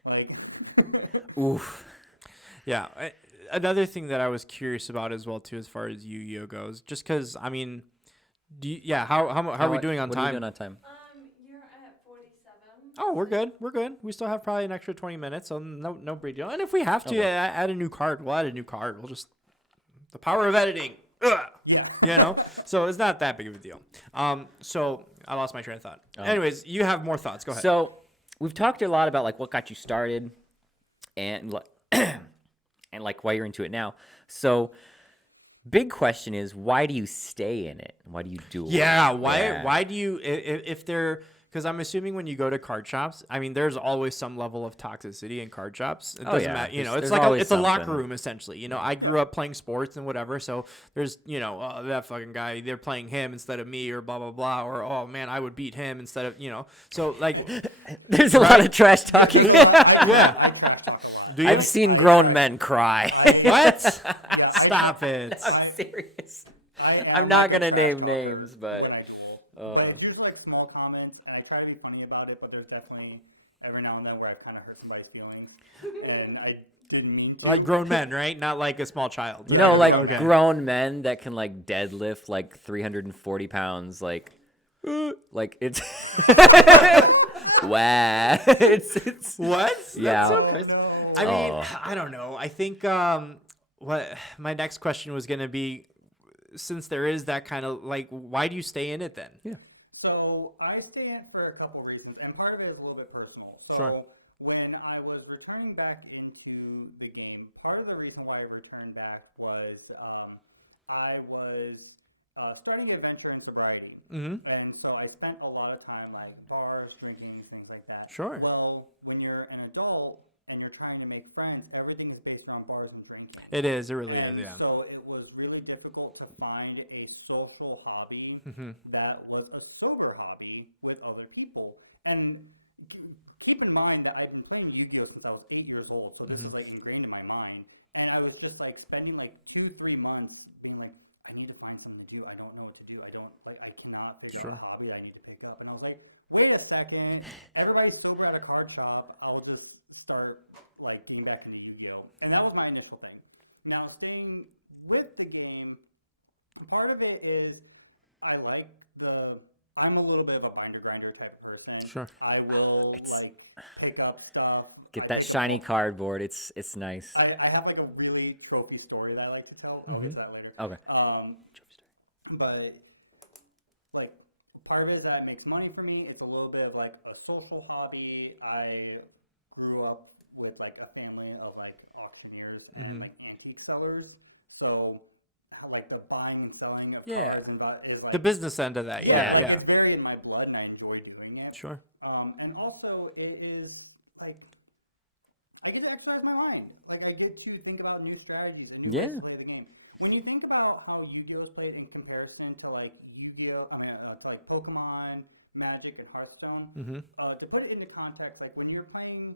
Like, Oof. Yeah. Another thing that I was curious about as well too, as far as Yu-Gi-Oh goes, just because I mean, how are we doing on What are you time? doing on time? You're at 47. Oh, we're good. We're good. We still have probably an extra 20 minutes, so no big deal. And if we have to add a new card, we'll add a new card. We'll just the power of editing. Ugh. yeah. You know, so it's not that big of a deal. So I lost my train of thought. Anyways, you have more thoughts. Go ahead. So we've talked a lot about like what got you started, and and like why you're into it now. So big question is, why do you stay in it? Why do you do it? Yeah, why do you if they're because I'm assuming when you go to card shops, I mean, there's always some level of toxicity in card shops. It doesn't matter, you know. It's there's like always it's a locker something. room essentially. You know, I grew up playing sports and whatever, so there's that fucking guy. They're playing him instead of me, or blah blah blah, or oh man, I would beat him instead of So like, There's a lot of trash talking. yeah. Do you? I've seen grown men cry. What? Yeah, Stop it. I'm serious. am I'm not gonna a trash name talker names, but, when I duel. But it's just like small comments, and I try to be funny about it, but there's definitely every now and then where I've kind of hurt somebody's feelings, and I didn't mean to. Like grown men, right? Not like a small child. No, like Okay. grown men that can like deadlift like 340 pounds, like it's wow. It's What? Yeah. That's so Oh, crazy. no. I mean, Oh. I don't know. I think what my next question was going to be, since there is that kind of like, why do you stay in it then? Yeah. So I stay in it for a couple reasons, and part of it is a little bit personal. So Sure. when I was returning back into the game, part of the reason why I returned back was I was starting to venture in sobriety. Mm-hmm. And so I spent a lot of time like bars, drinking, things like that. Sure. Well, when you're an adult and you're trying to make friends, everything is based around bars and drinking. It is. It really And is. Yeah. so it was really difficult to find a social hobby Mm-hmm. that was a sober hobby with other people. And keep in mind that I've been playing Yu-Gi-Oh since I was 8 years old, so this is like ingrained in my mind. And I was just like spending like 2-3 months being like, I need to find something to do. I don't know what to do. I cannot figure out a hobby I need to pick up. And I was like, wait a second. Everybody's sober at a card shop. I'll just start like getting back into Yu-Gi-Oh. And that was my initial thing. Now, staying with the game, part of it is I'm a little bit of a binder grinder type person. Sure. I will like pick up stuff. Get I that pick up shiny books. cardboard. It's nice. I have like a really trophy story that I like to tell. I'll use that later. Okay. But like part of it is that it makes money for me. It's a little bit of like a social hobby. I grew up with like a family of like auctioneers and like antique sellers. So like the buying and selling of cars and is like The business end of that. Yeah. Yeah. it's very in my blood and I enjoy doing it. Sure. And also it is like I get to exercise my mind. Like I get to think about new strategies and new ways to play the game. When you think about how Yu-Gi-Oh is played in comparison to like Yu-Gi-Oh, to like Pokemon, Magic, and Hearthstone, to put it into context, like when you're playing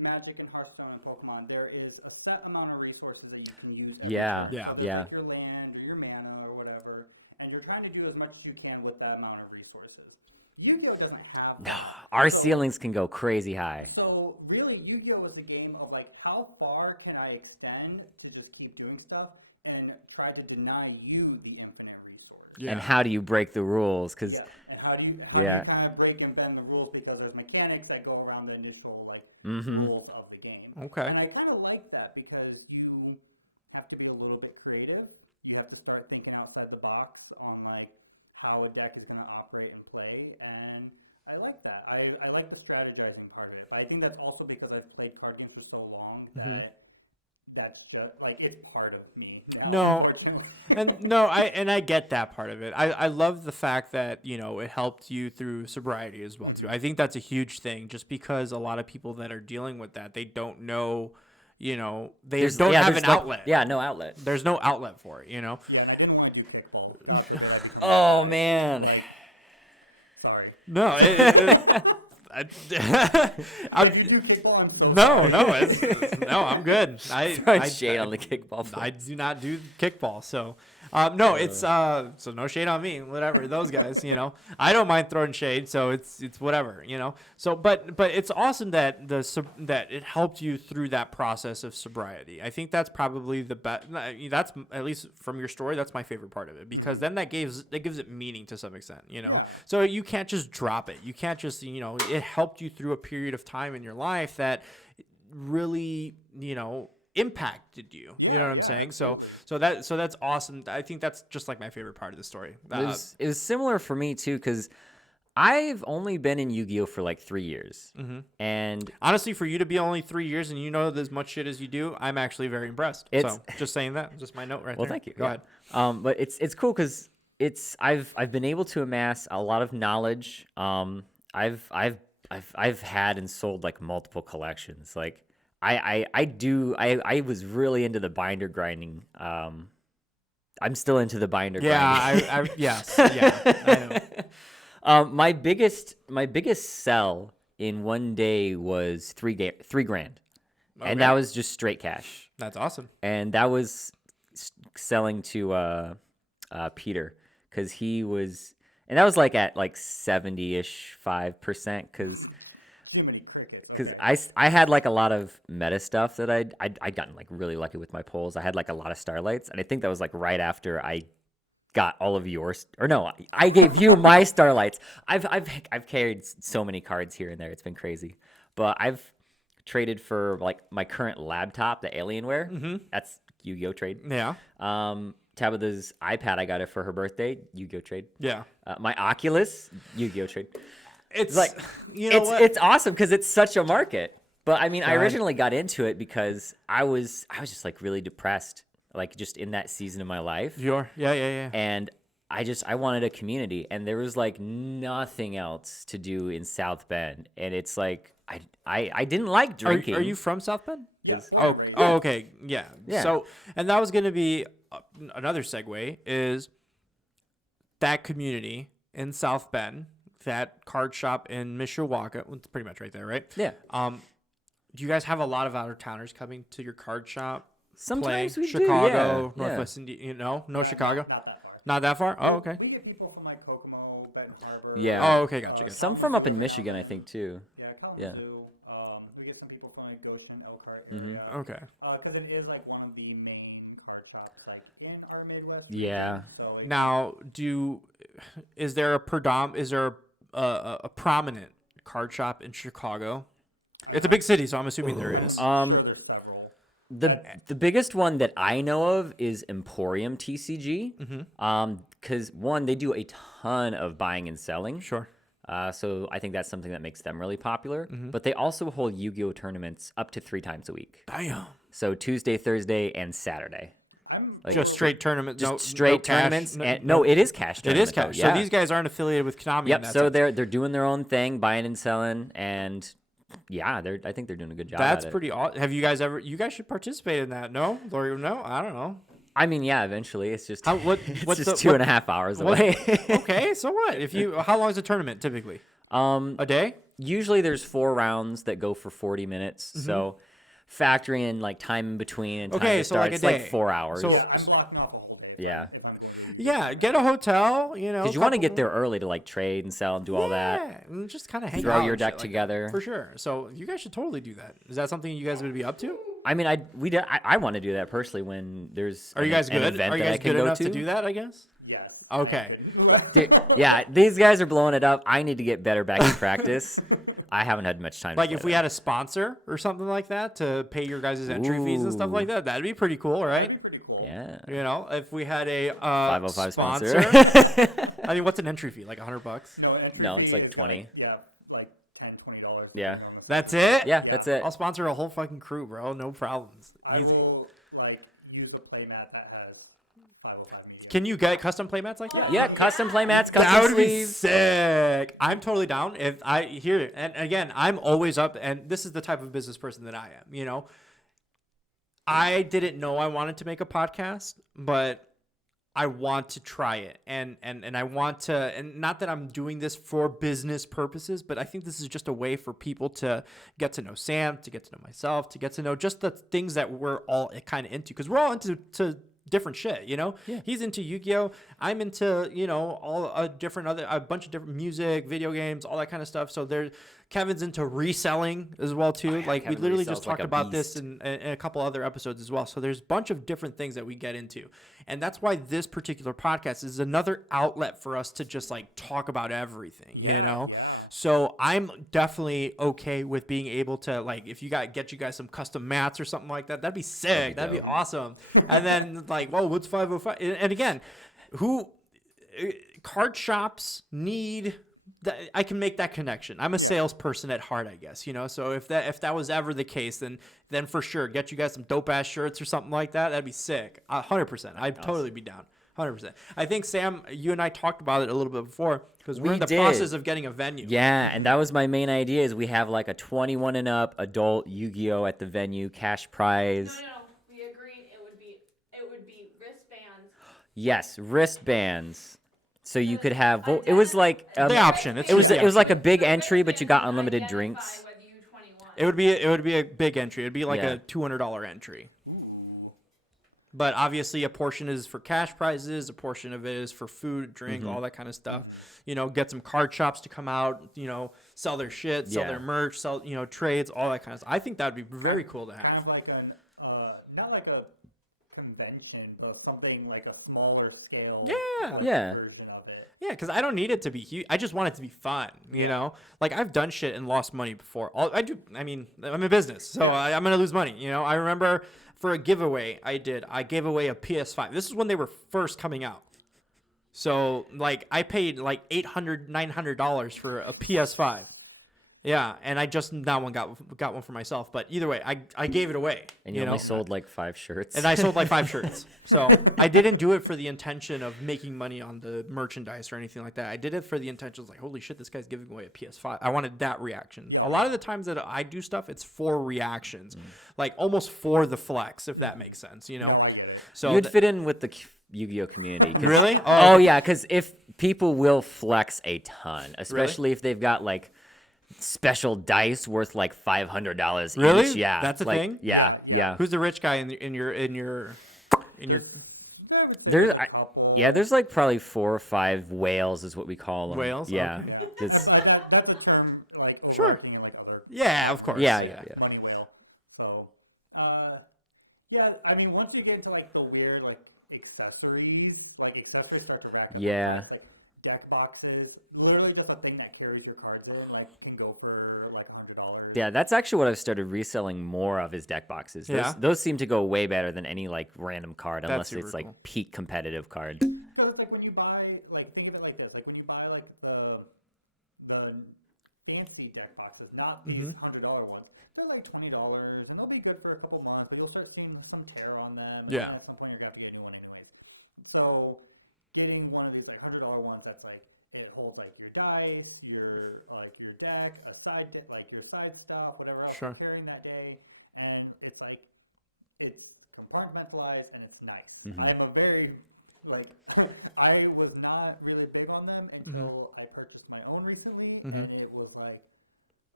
Magic and Hearthstone and Pokemon, there is a set amount of resources that you can use. Yeah. Whether Yeah. it's your land or your mana or whatever, and you're trying to do as much as you can with that amount of resources. Yu-Gi-Oh doesn't have that. No, our So- ceilings can go crazy high. So really, Yu-Gi-Oh was a game of like, how far can I extend to just keep doing stuff and try to deny you the infinite resource? Yeah. And how do you break the rules? Because Yeah. And how do you kind of break and bend the rules, because there's mechanics that go around the initial like rules of the game. Okay. And I kind of like that because you have to be a little bit creative. You have to start thinking outside the box on like how a deck is going to operate and play, and I like that. I like the strategizing part of it. But I think that's also because I've played card games for so long that that's just like it's part of me now, No. unfortunately. And I get that part of it. I love the fact that, it helped you through sobriety as well too. I think that's a huge thing, just because a lot of people that are dealing with that, they don't know, they don't have there's an like- outlet. Yeah, no outlet. There's no outlet for it, Yeah, and I didn't want to do kickball. That was like, Oh man. sorry. No, I'm, If you do kickball, I'm so no, sorry. no, I'm good. Throwing shade on the kickball. I do not do kickball, so no, it's so no shade on me. Whatever those guys, I don't mind throwing shade, so it's whatever, So, but it's awesome that that it helped you through that process of sobriety. I think that's probably the best. That's at least from your story. That's my favorite part of it because then that gives it meaning to some extent, Yeah. So you can't just drop it. You can't just it helped you through a period of time in your life that really impacted you. You know what I'm saying? So that's awesome. I think that's just like my favorite part of the story. It was similar for me too, because I've only been in Yu-Gi-Oh for like 3 years, and honestly, for you to be only 3 years and you know as much shit as you do, I'm actually very impressed. So just saying that, just my note right well, there. thank you. Go ahead. But it's cool because I've been able to amass a lot of knowledge. I've had and sold like multiple collections. Like I was really into the binder grinding. I'm still into the binder grinding. Yeah, yes, yeah, I know. My biggest sell in one day was $3 grand, and that was just straight cash. That's awesome. And that was selling to Peter because he was, and that was like at like 70-ish 5% because Too many crickets. I had like a lot of meta stuff that I'd gotten like really lucky with my pulls. I had like a lot of starlights, and I think that was like right after I got all of yours, or no, I gave you my starlights. I've carried so many cards here and there. It's been crazy, but I've traded for like my current laptop, the Alienware. Mm-hmm. That's Yu-Gi-Oh trade. Yeah. Tabitha's iPad, I got it for her birthday. Yu-Gi-Oh trade. Yeah. My Oculus, Yu-Gi-Oh trade. It's Like, what? it's awesome because it's such a market. But I mean, I God. originally got into it because I was just like really depressed, like just in that season of my life. Yeah. And I wanted a community, and there was like nothing else to do in South Bend. And it's like I didn't like drinking. Are you from South Bend? Yeah. Oh, Right. okay. Yeah. Yeah. So, and that was going to be another segue is that community in South Bend, that card shop in Mishawaka. Well, it's pretty much right there, right? Yeah. Do you guys have a lot of out-of-towners coming to your card shop? Sometimes play? we do, Chicago, yeah. Northwest Indiana. No, Chicago? Not that far. Not that far? Oh, okay. We get people from like Kokomo, Benton Harbor. Yeah. Oh, okay. Gotcha. Some from up in Michigan, I think too. Yeah, Yeah. Kalamazoo. We get some people from like Goshen, Elkhart Mhm. area. Okay. Because it is like one of the main card shops like in our Midwest. Yeah. So, like, Now, is there a prominent card shop in Chicago? It's a big city, so I'm assuming there is. there's several. The biggest one that I know of is Emporium TCG. Because one, they do a ton of buying and selling. Sure. So I think that's something that makes them really popular. Mm-hmm. But they also hold Yu-Gi-Oh tournaments up to 3 times a week. Damn. So Tuesday, Thursday, and Saturday. I'm Like, Just straight tournaments. just no straight cash, tournaments. It is cash. It is tournament, though, cash. Yeah. So these guys aren't affiliated with Konami. in Yep. that So sense. they're doing their own thing, buying and selling, and yeah, I think they're doing a good job. That's at it. pretty awesome. Have you guys ever? You guys should participate in that. No, or no? I don't know. I mean, yeah, eventually it's just it's what's just the- 2.5 hours away. Okay, so what? How long is the tournament typically? A day? Usually there's 4 rounds that go for 40 minutes. Mm-hmm. So factoring in like time in between and time Okay, to so start, like a it's like day. 4 hours. So- Yeah, I'm blocking off a whole day. Yeah. If I'm going to. Yeah, get a hotel. Because you want to get there early to like trade and sell and do all that. Yeah, and just kind of hang Throw out your and shit deck like that. together. For sure. So you guys should totally do that. Is that something you guys would be up to? I mean, I want to do that personally when there's Are you guys an good? event Are you that I guys can good go enough to. to do that? I guess. Yes. Okay. Dude, yeah, these guys are blowing it up. I need to get better back in practice. I haven't had much time. Like to if play we that. had a sponsor or something like that to pay your guys' entry fees and stuff like that, that'd be pretty cool, right? Pretty cool. Yeah. You know, if we had a 505 sponsor. sponsor. I mean, what's an entry fee? Like $100? No, it's fee like is 20. Yeah, like $10, $20. Yeah. That's it? Yeah, that's it. I'll sponsor a whole fucking crew, bro. No problems. I Easy. will like use a playmat that has 505 medium. Can you get custom playmats like that? Yeah, custom playmats, That custom would be sleeves. sick. I'm totally down. If I hear it, and again, I'm always up, and this is the type of business person that I am. You know, I didn't know I wanted to make a podcast, but I want to try it, and I want to, and not that I'm doing this for business purposes, but I think this is just a way for people to get to know Sam, to get to know myself, to get to know just the things that we're all kind of into, because we're all into different shit, you know. Yeah. He's into Yu-Gi-Oh. I'm into, you know, all a bunch of different music, video games, all that kind of stuff. So Kevin's into reselling as well too. Like Kevin we literally resells just talked like a about this beast. in a couple other episodes as well. So there's a bunch of different things that we get into, and that's why this particular podcast is another outlet for us to just like talk about everything, you know. So I'm definitely okay with being able to, like, if you get you guys some custom mats or something like that, that'd be sick. That'd be dope. awesome. And then like, well, what's 505? And again, card shops need that. I can make that connection. I'm a salesperson at heart, I guess, you know. So if that was ever the case, then for sure, get you guys some dope ass shirts or something like that. That'd be sick. 100%. I'd totally be down. 100%. I think, Sam, you and I talked about it a little bit before, because we're We in the did. process of getting a venue. Yeah, and that was my main idea. Is we have like a 21 and up adult Yu-Gi-Oh at the venue, cash prize. No. We agreed it would be wristbands. Yes, wristbands. So you could have. Well, it was like The option. It's It was just the it was like a option. big entry, but you got unlimited Identify drinks. whether you're 21. It would be a big entry. It'd be like Yeah. a $200 entry. But obviously, a portion is for cash prizes, a portion of it is for food, drink, all that kind of stuff. You know, get some card shops to come out, you know, sell their shit, sell Yeah. their merch, sell, you know, trades, all that kind of stuff. I think that would be very cool to Kind have. of like not like a convention, but something like a smaller scale. Yeah. Yeah. Version of it. Yeah, because I don't need it to be huge. I just want it to be fun, you know? Like, I've done shit and lost money before. I mean, I'm in business, so I'm going to lose money, you know? I remember for a giveaway I gave away a PS5. This is when they were first coming out. So, like, I paid like $800, $900 for a PS5. Yeah, and I just now got one for myself. But either way, I gave it away. And you know? only sold like 5 shirts. And I sold like 5 shirts. So I didn't do it for the intention of making money on the merchandise or anything like that. I did it for the intention of like, holy shit, this guy's giving away a PS5. I wanted that reaction. A lot of the times that I do stuff, it's for reactions, like almost for the flex, if that makes sense, you know? No, I get it. So You'd fit in with the Yu-Gi-Oh community. 'cause- really? Oh yeah, because if people will flex a ton, especially if they've got like special dice worth like $500 Really? each. Yeah, That's a like, thing? Yeah. Who's the rich guy in your I would say There's, a couple. there's like probably 4 or 5 whales is what we call them. Whales? Yeah. Okay. It's- That's a term like Sure. overarching in like other Yeah, of course. yeah. money whale. So, yeah, I mean, once you get into like the weird like accessories start to rack up. Yeah. It's, like deck boxes, literally just a thing that carries your cards in, like can go for like $100. Yeah, that's actually what I've started reselling more of is deck boxes. Yeah. Those seem to go way better than any like random card, That's unless super it's like cool. peak competitive card. So it's like when you buy, like think of it like this, like when you buy like the fancy deck boxes, not these $100 ones. They're like $20, and they'll be good for a couple months, but you'll start seeing some tear on them. Yeah. And at some point, you're gonna have to get a new one anyways. So, getting one of these like $100 ones that's like it holds like your dice, your deck, a side like your side stuff, whatever else Sure. you're carrying that day, and it's like it's compartmentalized and it's nice. I am a very like I was not really big on them until I purchased my own recently, and it was like,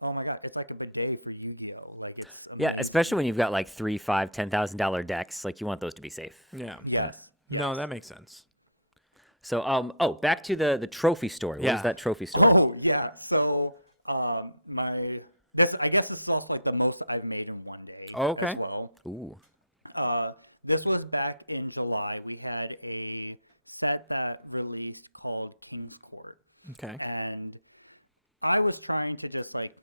oh my god, it's like a big day for Yu-Gi-Oh! Like it's Yeah, especially when you've got like $3, $5, $10,000 decks. Like you want those to be safe. Yeah. Yeah. No, that makes sense. So back to the trophy story. What Yeah. was that trophy story? Oh yeah, so I guess this is also like the most I've made in one day. Oh, okay. As well. Ooh. This was back in July. We had a set that released called King's Court, Okay. and I was trying to just like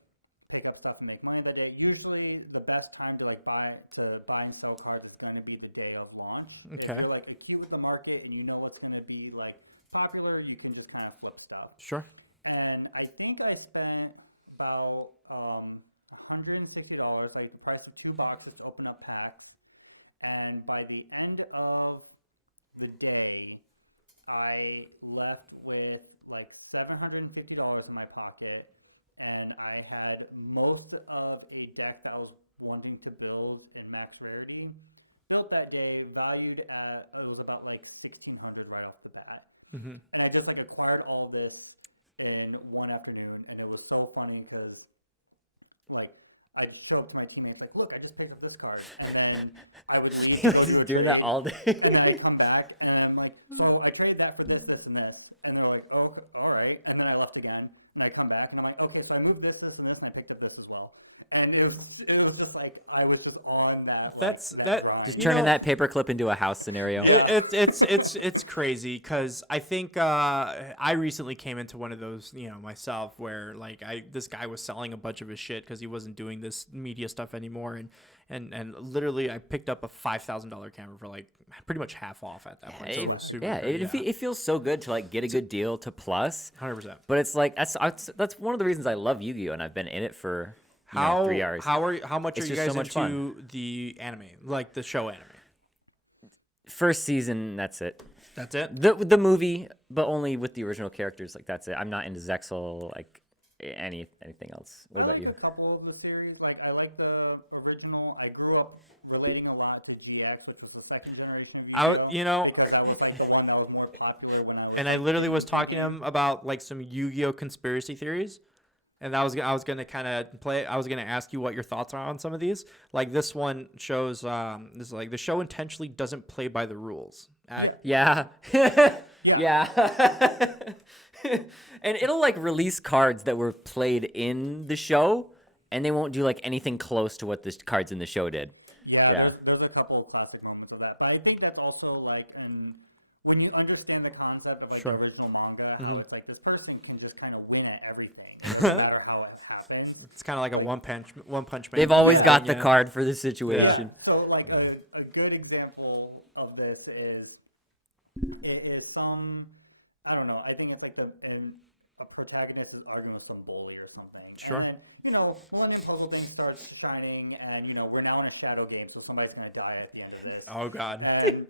pick up stuff and make money that day. Usually, the best time to buy and sell cards is going to be the day of launch. Okay. If you're like acute with the market and you know what's going to be like popular, you can just kind of flip stuff. Sure. And I think I spent about $160. I priced 2 boxes to open up packs. And by the end of the day, I left with like $750 in my pocket. And I had most of a deck that I was wanting to build in max rarity. built that day, valued at it was about like 1,600 right off the bat, and I just like acquired all of this in one afternoon, and it was so funny because like I'd show up to my teammates like, look, I just picked up this card, and then I would leave, He was go just do a doing that trade, all day. and then I'd come back, and I'm like, so I traded that for this, this, and this, and they're like, oh, all right, and then I left again, and I come back, and I'm like, okay, so I moved this, this, and this, and I picked up this as well. And it was just like I was just on that. That's- like, that- grind. Just You turning know- that paperclip into a house scenario. It's crazy because I think I recently came into one of those, myself, where like this guy was selling a bunch of his shit because he wasn't doing this media stuff anymore, and literally I picked up a $5,000 camera for like pretty much half off at that point. So it was super. good, It feels so good to like get a good deal to plus. 100%. But it's like that's one of the reasons I love Yu-Gi-Oh, and I've been in it for 3 hours. How much It's are you just guys so much into the anime, like the show anime? First season, that's it. That's it. The movie, but only with the original characters. Like that's it. I'm not into Zexal, like anything else. What about I you? like a couple of the series. Like I like the original. I grew up relating a lot to GX, which was the second generation of Yu-Gi-Oh, because that was like the one that was more popular when I was. And I literally was talking to him about like some Yu-Gi-Oh conspiracy theories. And I was gonna kind of play. I was gonna ask you what your thoughts are on some of these. Like this one shows, this is like the show intentionally doesn't play by the rules. Yeah. Yeah. And it'll like release cards that were played in the show, and they won't do like anything close to what the cards in the show did. Yeah. There's a couple of classic moments of that, but I think that's also like when you understand the concept of like Sure. the original manga, how it's like this person can just kind of win at everything, no matter how it happened. It's kind of like a one punch man. They've always got the Yeah. card for the situation. So like a good example of this is some, I don't know, I think it's like a protagonist is arguing with some bully or something. Sure. And then, Millennium Puzzle thing starts shining, and we're now in a shadow game, so somebody's gonna die at the end of this. Oh God. And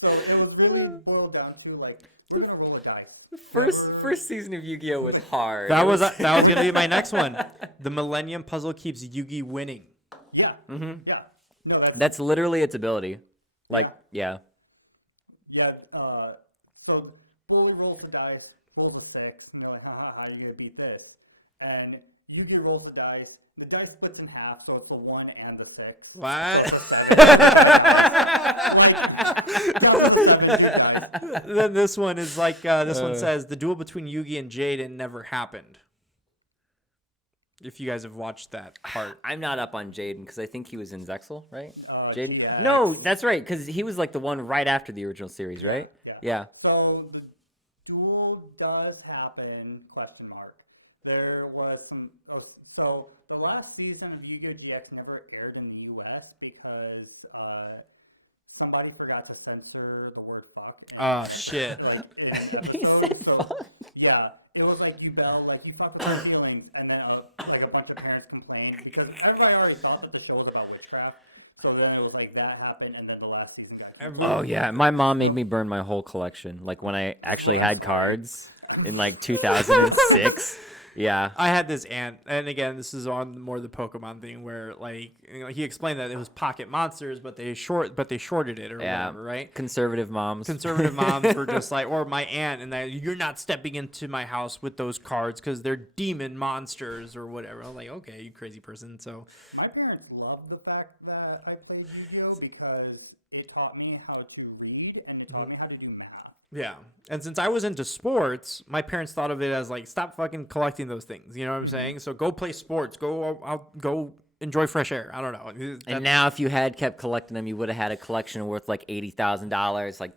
so it was really boiled down to like we're gonna roll a dice. First season of Yu-Gi-Oh was hard. That was gonna be my next one. The Millennium Puzzle keeps Yugi winning. Yeah. Mhm. Yeah. No, That's literally its ability. Like, yeah. Yeah. So bully rolls the dice, rolls a 6, and they're like, how are you gonna beat this? And Yugi rolls the dice. The dice splits in half, so it's the 1 and the 6. What? Like, Then this one is like this one says the duel between Yugi and Jaden never happened. If you guys have watched that part. I'm not up on Jaden because I think he was in Zexal, right? Jaden? yeah. No, that's right, because he was like the one right after the original series, right? Yeah. So the duel does happen, question mark. There was some, so the last season of Yu-Gi-Oh! GX never aired in the US because somebody forgot to censor the word fuck. Oh shit. Like, He said fuck. Yeah, it was like you fuck with my feelings, and then like a bunch of parents complained because everybody already thought that the show was about witchcraft. So then it was like that happened, and then the last season got. Oh yeah, my mom made me burn my whole collection. Like when I actually had cards in like 2006. Yeah. I had this aunt, and again, this is on more the Pokemon thing, where like he explained that it was pocket monsters, but they shorted it or whatever, right? Conservative moms. Conservative moms were just like, or my aunt, and that you're not stepping into my house with those cards because they're demon monsters or whatever. I'm like, okay, you crazy person. So My parents loved the fact that I played Yu-Gi-Oh! Because it taught me how to read and it taught me how to do math. yeah, and since I was into sports, my parents thought of it as like, stop fucking collecting those things. You know what I'm saying? So go play sports. Go enjoy fresh air. I don't know. And now if you had kept collecting them, you would have had a collection worth like $80,000. Like,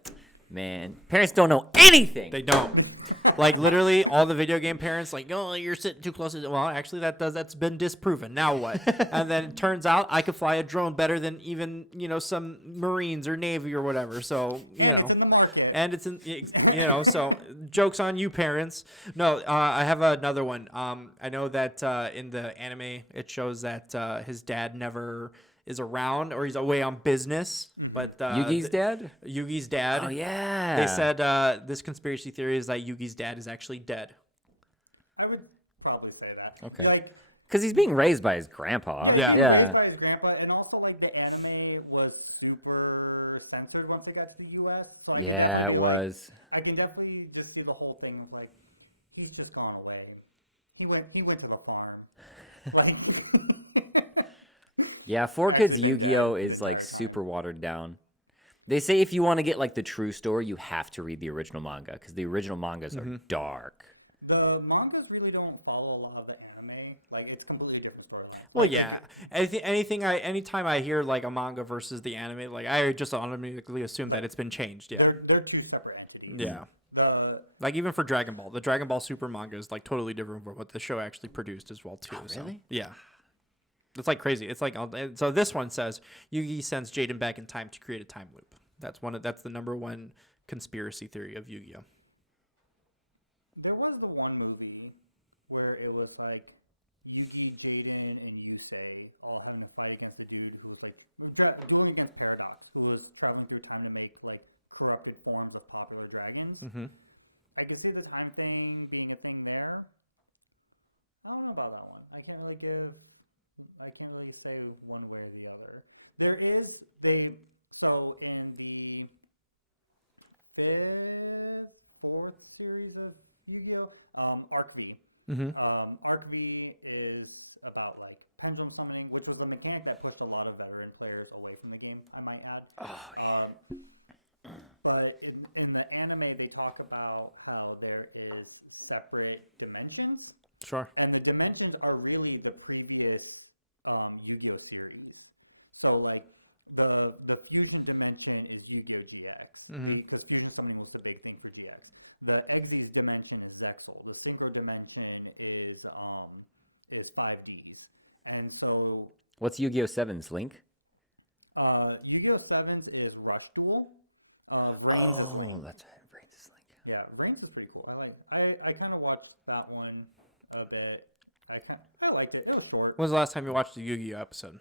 man, parents don't know anything. They don't. Like literally all the video game parents like, oh, you're sitting too close to well, actually that's been disproven. Now what? And then it turns out I could fly a drone better than even, some Marines or Navy or whatever. So, It's in the market. and it's in, so jokes on you parents. No, I have another one. I know that in the anime it shows that his dad never is around or he's away on business, but Yugi's dad? Yugi's dad. Oh yeah. They said this conspiracy theory is that Yugi's dad is actually dead. I would probably say that. Okay. Like, because he's being raised by his grandpa. Yeah. Raised by his grandpa, and also like the anime was super censored once it got to the U.S. So I can Yeah, it definitely, was. I can definitely just see the whole thing of like, he's just gone away. He went to the farm. Like, Yeah, 4Kids Actually, Yu-Gi-Oh that- is like super watered down. They say if you want to get like the true story, you have to read the original manga because the original mangas are dark. the mangas really don't follow a lot of the anime. Like, it's completely different story. Well, yeah. Anytime I hear like a manga versus the anime, like I just automatically assume that it's been changed. Yeah. They're two separate entities. Yeah. The Like even for Dragon Ball, the Dragon Ball Super manga is like totally different from what the show actually produced as well too. So, really? yeah. It's like crazy. It's like so. This one says Yugi sends Jaden back in time to create a time loop. That's the number one conspiracy theory of Yu-Gi-Oh. There was the one movie where it was like Yugi, Jaden, and Yusei all having to fight against a dude who was like dueling against Paradox, who was traveling through time to make like corrupted forms of popular dragons. Mm-hmm. I can see the time thing being a thing there. I don't know about that one. I can't really say one way or the other. There is so in the fourth series of Yu-Gi-Oh, Arc V. Mm-hmm. Arc V is about like pendulum summoning, which was a mechanic that pushed a lot of veteran players away from the game, I might add. Oh, yeah. But in the anime, they talk about how there is separate dimensions, Sure. and the dimensions are really the previous Yu-Gi-Oh series. So like the fusion dimension is Yu-Gi-Oh GX because fusion summoning was the big thing for GX. The Exes dimension is Zexal. The Synchro dimension is 5Ds. And so What's Yu-Gi-Oh 7's Link? Yu-Gi-Oh 7's is Rush Duel. Reigns is Oh, Link. that's right. Brains is Link. Yeah, Reigns is pretty cool. I kind of watched that one a bit. I liked it. It was short. When was the last time you watched the Yu-Gi-Oh episode?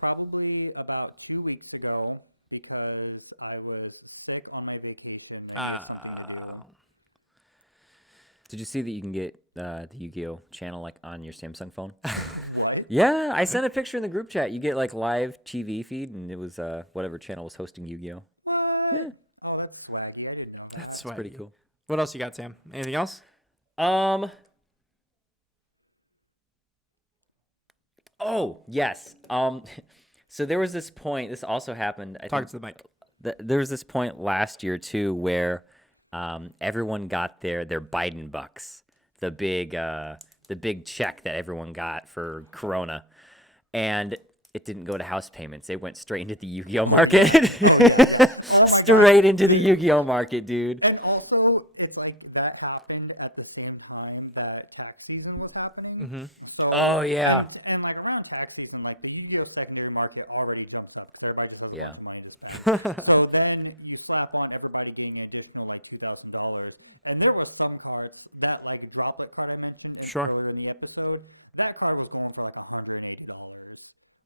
Probably about 2 weeks ago because I was sick on my vacation. Did you see that you can get the Yu-Gi-Oh channel like on your Samsung phone? What? Yeah, I sent a picture in the group chat. You get like live TV feed, and it was whatever channel was hosting Yu-Gi-Oh. What? Yeah, Oh, that's swaggy. I didn't know. That's it's pretty cool. What else you got, Sam? Anything else? Oh yes. So there was this point. This also happened. I Talk think to the mic. there was this point last year too where everyone got their Biden bucks, the big check that everyone got for Corona, and it didn't go to house payments. It went straight into the Yu-Gi-Oh market, straight into the Yu-Gi-Oh market, dude. And also, it's like that happened at the same time that tax season was happening. Mm-hmm. So, Oh, yeah. And like around tax season, like the Yu-Gi-Oh secondary market already jumped up because everybody just like Yeah. money to spend. So then you slap on everybody getting an additional like $2,000, and there was some cards that like droplet card I mentioned Sure. earlier in the episode. That card was going for like $180,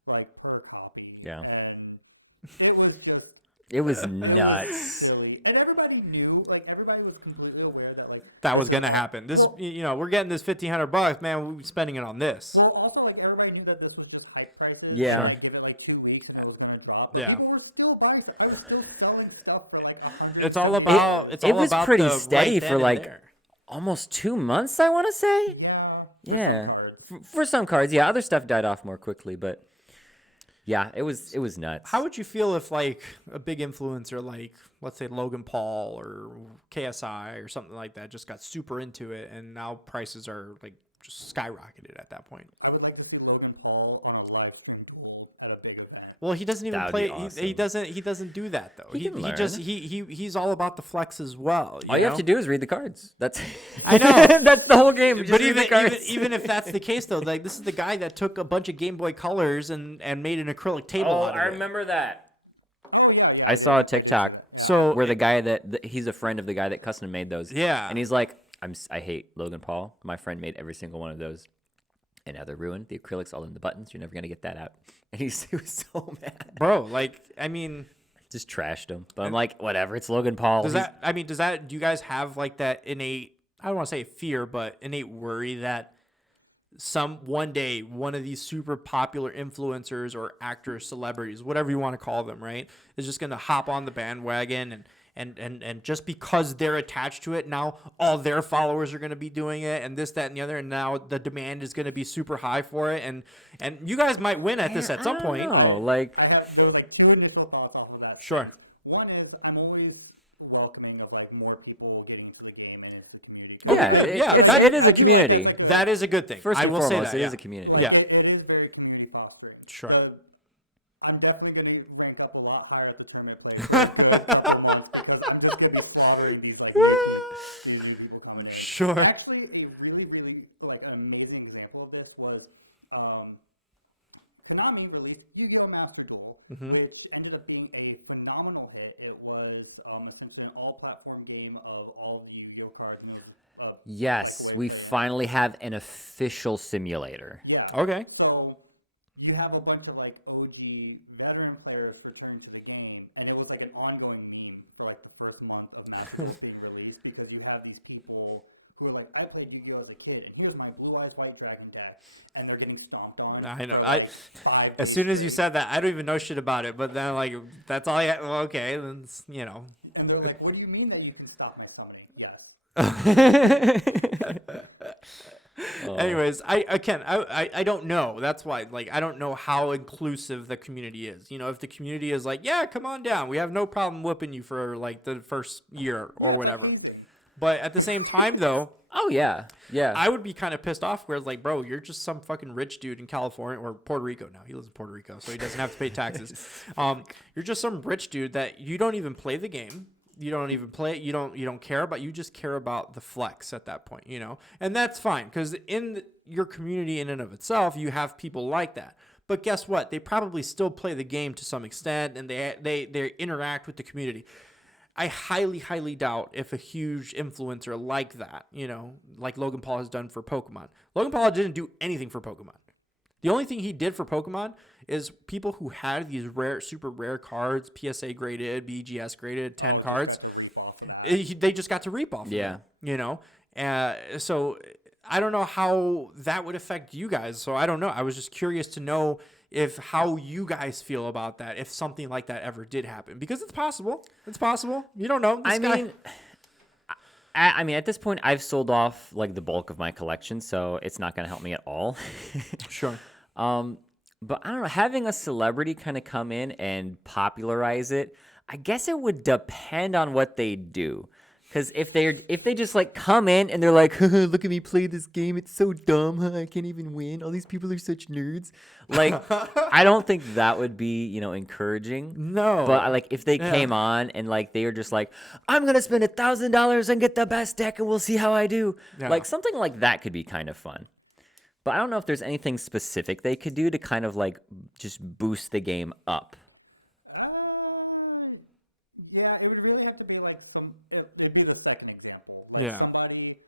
like per copy. Yeah. And it was just. It was nuts. Silly. And everybody knew, like everybody was completely aware that like That was gonna happen. This, Well- we're getting this $1,500, man. We're spending it on this. Well, also like everybody knew that this was just hype prices. Yeah. And give it like 2 weeks and it was gonna drop. But Yeah. people were still buying stuff. They were still selling stuff for like $100. It's all about. It's it all was about pretty the steady right for, then and like, there. Almost 2 months, I want to say. Yeah. Yeah. Cards. For some cards, yeah. Other stuff died off more quickly, but yeah, it was nuts. How would you feel if like a big influencer like let's say Logan Paul or KSI or something like that just got super into it and now prices are like just skyrocketed at that point? I would like to see Logan Paul on a live stream duel at a big event. Well, he doesn't even That would play. be He awesome. doesn't do that though. He can learn. He's all about the flex as well. All you have know? to do is read the cards. That's I know. that's the whole game. Just But read the cards. even if that's the case though, like this is the guy that took a bunch of Game Boy Colors and made an acrylic table oh, out of I it. remember that. Oh yeah, yeah. I saw a TikTok So where the guy he's a friend of the guy that custom made those. Yeah. And he's like, I hate Logan Paul. My friend made every single one of those, and now they're ruined. The acrylics all in the buttons. You're never gonna get that out. And he was so mad. bro, like I mean, Just trashed him. But I'm like, whatever. It's Logan Paul. does He's- that? I mean, do you guys have like that innate? I don't want to say fear, but innate worry that one day one of these super popular influencers or actors, celebrities, whatever you want to call them, right, is just going to hop on the bandwagon and just because they're attached to it, now all their followers are going to be doing it and this, that, and the other, and now the demand is going to be super high for it, and you guys might win at this at some point. No, like I have there was like two initial thoughts off of that. Sure. One is I'm always welcoming of like more people getting into the game and into the community. Okay, it is a community. That is a good thing. First I and will foremost, say that, it is a community. Yeah. It is very community fostering. Sure. So I'm definitely going to rank up a lot higher at the tournament players because I'm just going to be slaughtering these like new people coming in. Sure. Actually, a really like an amazing example of this was Konami released Yu-Gi-Oh! Master Duel, which ended up being a phenomenal hit. It was essentially an all-platform game of all the Yu-Gi-Oh! Cards. Yes, we finally have an official simulator. Yeah. Okay. So you have a bunch of like OG veteran players return to the game, and it was like an ongoing meme for like the first month of Master Duel being released because you have these people who are like, I played Yu-Gi-Oh! As a kid, and here's my Blue Eyes White Dragon deck, and they're getting stomped on. I know. for, like, 5 As soon as you weeks. said that, I don't even know shit about it. But then, like, that's all. Well, okay, then And they're like, what do you mean that you can stop my summoning? Yes. Anyways, I don't know. That's why, like, I don't know how inclusive the community is. If the community is like, yeah, come on down, we have no problem whooping you for like the first year or whatever. But at the same time, though, Oh yeah, yeah. I would be kind of pissed off where it's like, bro, you're just some fucking rich dude in California or Puerto Rico now. He lives in Puerto Rico, so he doesn't have to pay taxes. You're just some rich dude that you don't even play the game. You don't even play it. You don't care about. You just care about the flex at that point, and that's fine because in your community in and of itself, you have people like that. But guess what? They probably still play the game to some extent, and they interact with the community. I highly, highly doubt if a huge influencer like that, like Logan Paul has done for Pokemon. Logan Paul didn't do anything for Pokemon. The only thing he did for Pokemon is people who had these rare, super rare cards, PSA graded, BGS graded, 10 cards, they just got to reap off of them, so I don't know how that would affect you guys. So I don't know. I was just curious to know how you guys feel about that, if something like that ever did happen, because it's possible. It's possible. You don't know. I mean, at this point, I've sold off like the bulk of my collection, so it's not going to help me at all. Sure. But I don't know, having a celebrity kind of come in and popularize it, I guess it would depend on what they do. Because if they just like come in and they're like, look at me play this game, it's so dumb, I can't even win. All these people are such nerds. Like, I don't think that would be, encouraging. No. But like if they came on and like they were just like, I'm gonna spend $1,000 and get the best deck and we'll see how I do. Yeah. Like something like that could be kind of fun. But I don't know if there's anything specific they could do to kind of like just boost the game up. Yeah, it would really have to be like it'd be the second example. Like somebody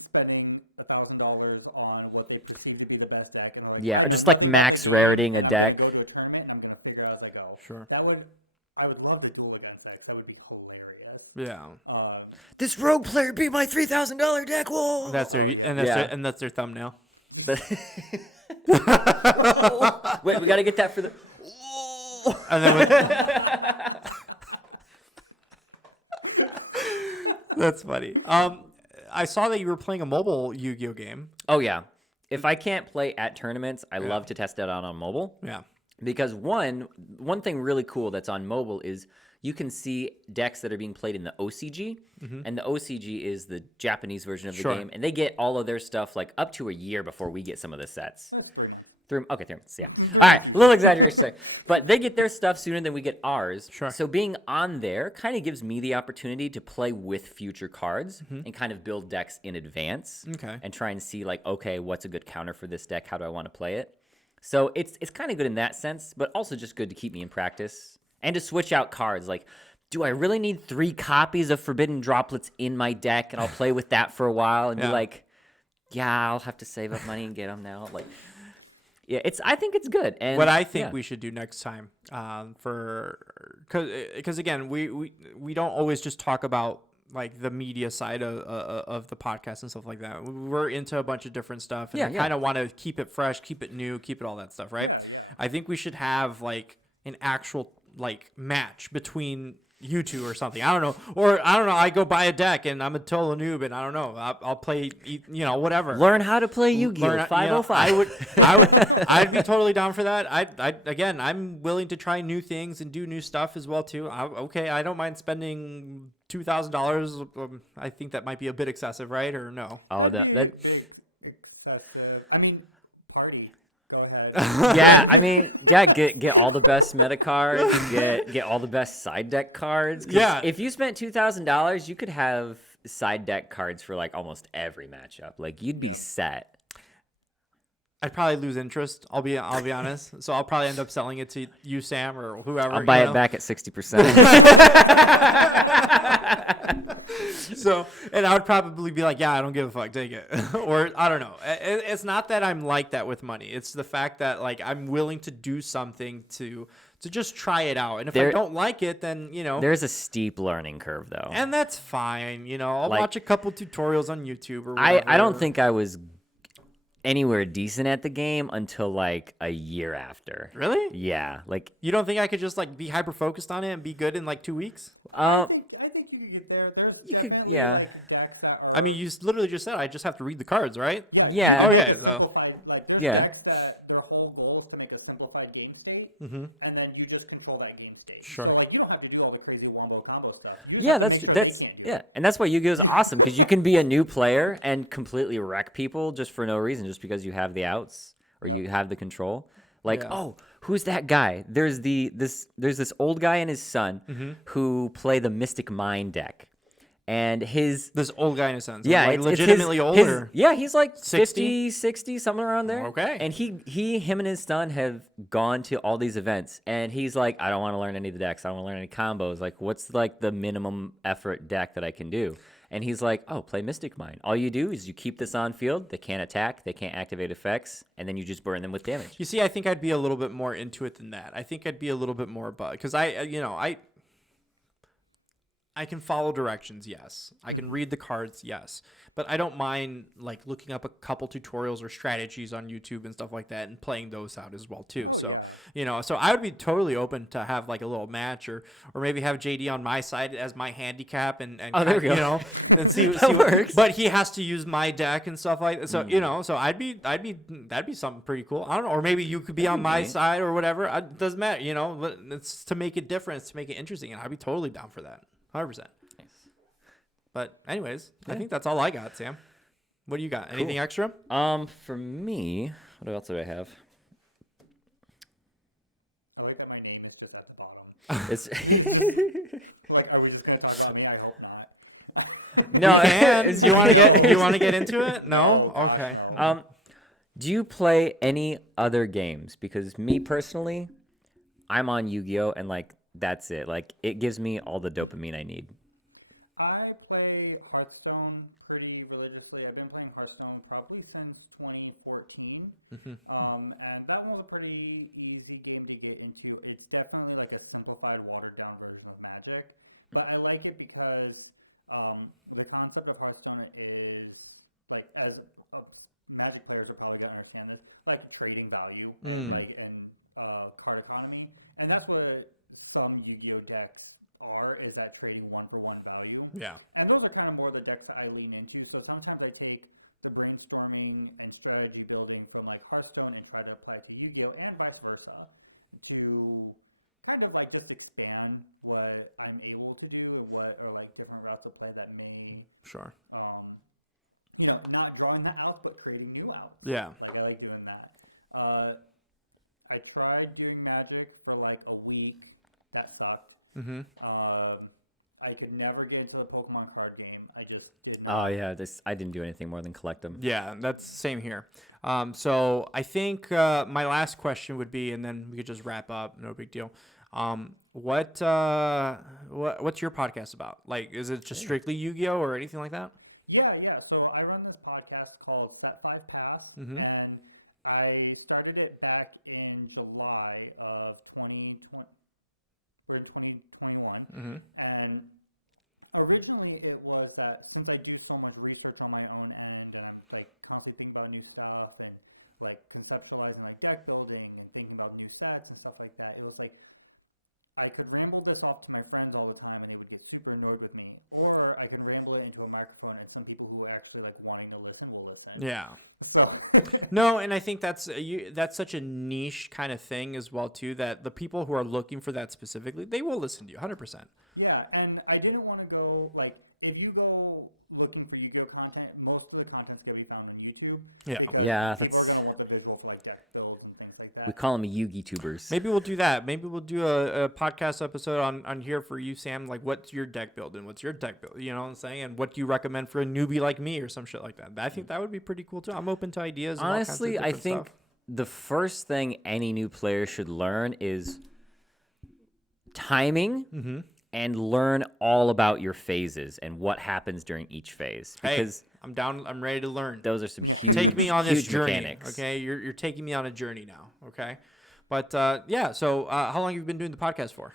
spending $1,000 on what they perceive to be the best deck. And like, Or just like max raritying a deck. I'm gonna go to a tournament and I'm going to figure out as I go. Sure. I would love to duel against decks. That would be hilarious. Yeah. This rogue player beat my $3,000 deck. Whoa! That's their thumbnail. Wait, we gotta get that for the. And then that's funny. I saw that you were playing a mobile Yu-Gi-Oh game. Oh yeah, if I can't play at tournaments, I love to test it out on mobile. Yeah. Because one thing really cool that's on mobile is you can see decks that are being played in the OCG, and the OCG is the Japanese version of the game, and they get all of their stuff like up to a year before we get some of the sets. 3 months, yeah. All right, a little exaggeration there. But they get their stuff sooner than we get ours. Sure. So being on there kind of gives me the opportunity to play with future cards and kind of build decks in advance. Okay. And try and see like, okay, what's a good counter for this deck? How do I want to play it? So it's kind of good in that sense, but also just good to keep me in practice and to switch out cards. Like, do I really need 3 copies of Forbidden Droplets in my deck? And I'll play with that for a while and be like, yeah, I'll have to save up money and get them now. Like, yeah, I think it's good. And what I think we should do next time, because again, we don't always just talk about like the media side of the podcast and stuff like that. We're into a bunch of different stuff, and Yeah, I yeah. kind of want to keep it fresh, keep it new, keep it all that stuff, right? I think we should have like an actual like match between you two or something. I don't know, or I don't know. I go buy a deck and I'm a total noob, and I don't know. I'll play, whatever. Learn how to play Yu-Gi-Oh! Learn- 505. I'd be totally down for that. Again, I'm willing to try new things and do new stuff as well too. I don't mind spending $2,000. I think that might be a bit excessive, right? Or no? Oh, that I mean, party. Go ahead. yeah, I mean, yeah, get all the best meta cards, get all the best side deck cards. 'Cause Yeah. if you spent $2,000, you could have side deck cards for like almost every matchup. Like you'd be set. I'd probably lose interest. I'll be honest. So I'll probably end up selling it to you, Sam, or whoever. I'll buy you it know? back at 60%. So, and I would probably be like, yeah, I don't give a fuck, take it. Or I don't know. It's not that I'm like that with money. It's the fact that like I'm willing to do something to just try it out. And if I don't like it, then, There's a steep learning curve though. and that's fine. I'll Like- watch a couple tutorials on YouTube or whatever. I don't think I was anywhere decent at the game until like a year after. Really? Yeah, like You don't think I could just like be hyper focused on it and be good in like 2 weeks? I think you could get there. There's You could- definitely, yeah. like, decks that are- I mean, you literally just said I just have to read the cards, right? Yeah. Okay, There's so simplified- like, there's Yeah. decks that their whole goal is to make a simplified game state, and then you just control that game state. Sure. So like you don't have to do all the crazy wombo combo stuff. You just yeah, have to that's make sure that's they can't do yeah, and that's why Yu-Gi-Oh is awesome because you can be a new player and completely wreck people just for no reason, just because you have the outs or you have the control. Like, Yeah. oh, who's that guy? There's this old guy and his son who play the Mystic Mind deck, and his this old guy in a sense. yeah, like it's legitimately his, older. yeah, he's like 60? 50, 60, somewhere around there. Okay. And him and his son have gone to all these events, and he's like, I don't want to learn any of the decks. I don't want to learn any combos. Like, what's like the minimum effort deck that I can do? And he's like, oh, play Mystic Mind. All you do is you keep this on field. They can't attack. They can't activate effects. And then you just burn them with damage. You see, I think I'd be a little bit more into it than that. I think I'd be a little bit more because I can follow directions, yes. I can read the cards, yes. But I don't mind like looking up a couple tutorials or strategies on YouTube and stuff like that and playing those out as well too. So, so I would be totally open to have like a little match or maybe have JD on my side as my handicap and there we go. and see That works. but he has to use my deck and stuff like that. So, so that'd be something pretty cool. I don't know, or maybe you could be on my side or whatever. It doesn't matter, but it's to make it different, it's to make it interesting, and I'd be totally down for that. 100%. Nice. But anyways, I think that's all I got, Sam. What do you got? Anything extra? For me, what else do I have? I like that my name is just at the bottom. It's Like, are we just gonna talk about me? I hope not. no. We can. it's- You want to get into it? No. No, Okay. Do you play any other games? Because me personally, I'm on Yu-Gi-Oh and like that's it. Like it gives me all the dopamine I need. I play Hearthstone pretty religiously. I've been playing Hearthstone probably since 2014. And that one's a pretty easy game to get into. It's definitely like a simplified, watered down version of Magic. But I like it because the concept of Hearthstone is like, as Magic players are probably going to understand it, like trading value and card economy. And that's what some Yu-Gi-Oh decks are, is that trading one-for-one value. Yeah. And those are kind of more the decks that I lean into. So sometimes I take the brainstorming and strategy building from like Hearthstone and try to apply it to Yu-Gi-Oh and vice versa to kind of like just expand what I'm able to do and what are like different routes of play that may, Sure. not drawing that out, but creating new outs. Yeah. Like I like doing that. I tried doing Magic for like a week. That sucked. I could never get into the Pokemon card game. I just did not. Oh yeah, I didn't do anything more than collect them. Yeah, that's same here. So I think my last question would be, and then we could just wrap up. No big deal. What's your podcast about? Like, is it just strictly Yu-Gi-Oh or anything like that? Yeah. So I run this podcast called Set 5 Pass, and I started it back in July of 2020. We're in 2021, and Originally, it was that since I do so much research on my own end, and I'm like constantly thinking about new stuff and like conceptualizing like deck building and thinking about new sets and stuff like that, it was like I could ramble this off to my friends all the time, and they would get super annoyed with me. Or I can ramble it into a microphone, and some people who are actually like wanting to listen will listen. Yeah. So No, and I think that's such a niche kind of thing as well too, that the people who are looking for that specifically, they will listen to you 100%. yeah, and I didn't want to go like if you go looking for Yu-Gi-Oh content, most of the content's gonna be found on YouTube. Yeah. because Yeah, people are that's- gonna want the visual like deck builds and things like that. We call them Yugi tubers. Maybe we'll do that. Maybe we'll do a podcast episode on here for you, Sam. Like, what's your deck build and what's your deck build? You know what I'm saying? And what do you recommend for a newbie like me or some shit like that? I think that would be pretty cool too. I'm open to ideas. And Honestly, all I kinds of think different the first thing any new player should learn is timing stuff. and learn all about your phases and what happens during each phase. Hey, Because I'm down. I'm ready to learn. those are some huge, Take me on this huge journey. mechanics. Okay, you're taking me on a journey now. Okay, but yeah. So how long have you been doing the podcast for?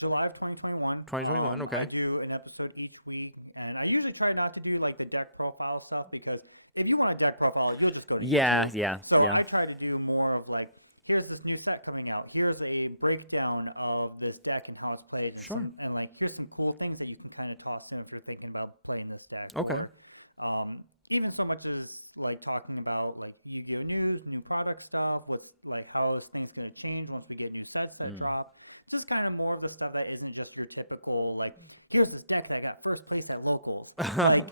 July of 2021. 2021, okay. I do an episode each week, and I usually try not to do like the deck profile stuff because if you want a deck profile, you'll just go. to Yeah, YouTube. yeah, So yeah. I try to do more of like, here's this new set coming out. Here's a breakdown of this deck and how it's played. Sure. And like, here's some cool things that you can kind of toss in if you're thinking about playing this deck. Okay. Even so much as like talking about like Yu-Gi-Oh news, new product stuff, what's like how is things going to change once we get new sets that drop. Just kind of more of the stuff that isn't just your typical like, here's this deck that got first place at locals. Like,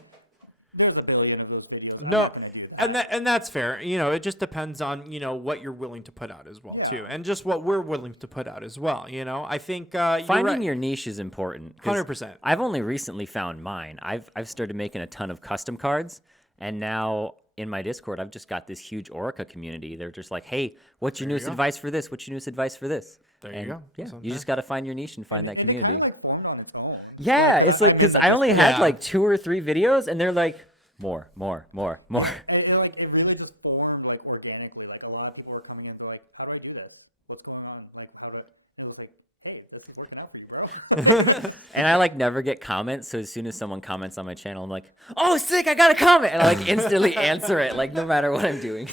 there's a billion of those videos. I'm No, not gonna do that. and that's fair. You know, it just depends on what you're willing to put out as well too, and just what we're willing to put out as well. You know, I think Finding your niche is important. 'cause 100%. I've only recently found mine. I've started making a ton of custom cards, and now in my Discord, I've just got this huge Orica community. They're just like, "Hey, what's your newest go. advice for this? What's your newest advice for this?" There you And, go. Yeah, So you just got to find your niche and find that And community. It kind of like formed on its own. Yeah, it's like because I only had Yeah. like 2 or 3 videos, and they're like, more. And it really just formed like organically. Like a lot of people were coming in for like, how do I do this? What's going on? Like how do I? It was like, hey, this is working out for you, bro. And I like never get comments, so as soon as someone comments on my channel, I'm like, "Oh, sick! I got a comment!" And I like instantly answer it, like no matter what I'm doing.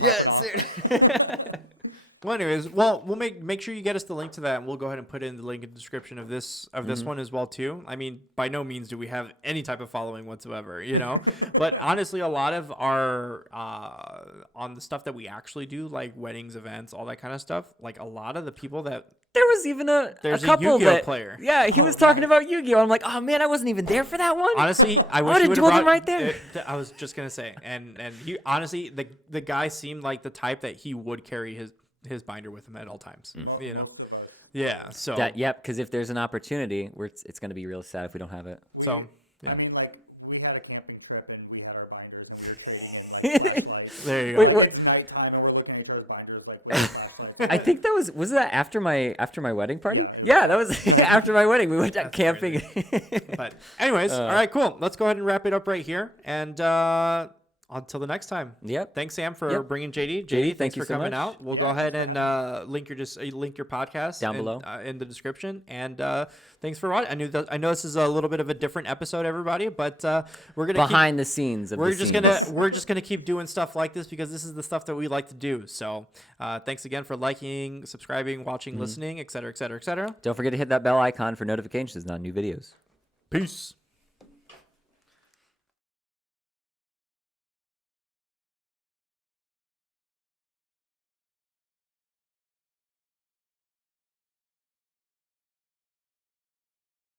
Yes. Well, anyways, we'll make sure you get us the link to that, and we'll go ahead and put in the link in the description of this one as well too. I mean, by no means do we have any type of following whatsoever, but honestly, a lot of our on the stuff that we actually do, like weddings, events, all that kind of stuff, like a lot of the people that There was even a There's a couple Yu-Gi-Oh that player. Yeah, he was talking about Yu-Gi-Oh. I'm like, "Oh man, I wasn't even there for that one." honestly, I wish would've you would told have him brought right there. I was just gonna say, and he honestly, the guy seemed like the type that he would carry his binder with him at all times. Yeah. So Yep, because if there's an opportunity, it's going to be real sad if we don't have it. so yeah. I mean, like we had a camping trip and we had our binders and we were trading like, There you Wait, go. what- It's nighttime and we're looking at each other's binders like. With flashlights. I think that was that after my wedding party? Yeah, that was after my wedding. We went out That's camping. But anyways, all right, cool. Let's go ahead and wrap it up right here. And until the next time. Yep. Thanks, Sam, for Yep. bringing JD. JD, thanks thank for you so coming much. out. We'll go ahead and link your podcast Down below. in the description. And thanks for watching. I know this is a little bit of a different episode, everybody, but we're gonna Behind the scenes of we're the just we're just gonna keep doing stuff like this because this is the stuff that we like to do. So thanks again for liking, subscribing, watching, listening, etc., etc., etc. Don't forget to hit that bell icon for notifications on new videos. Peace.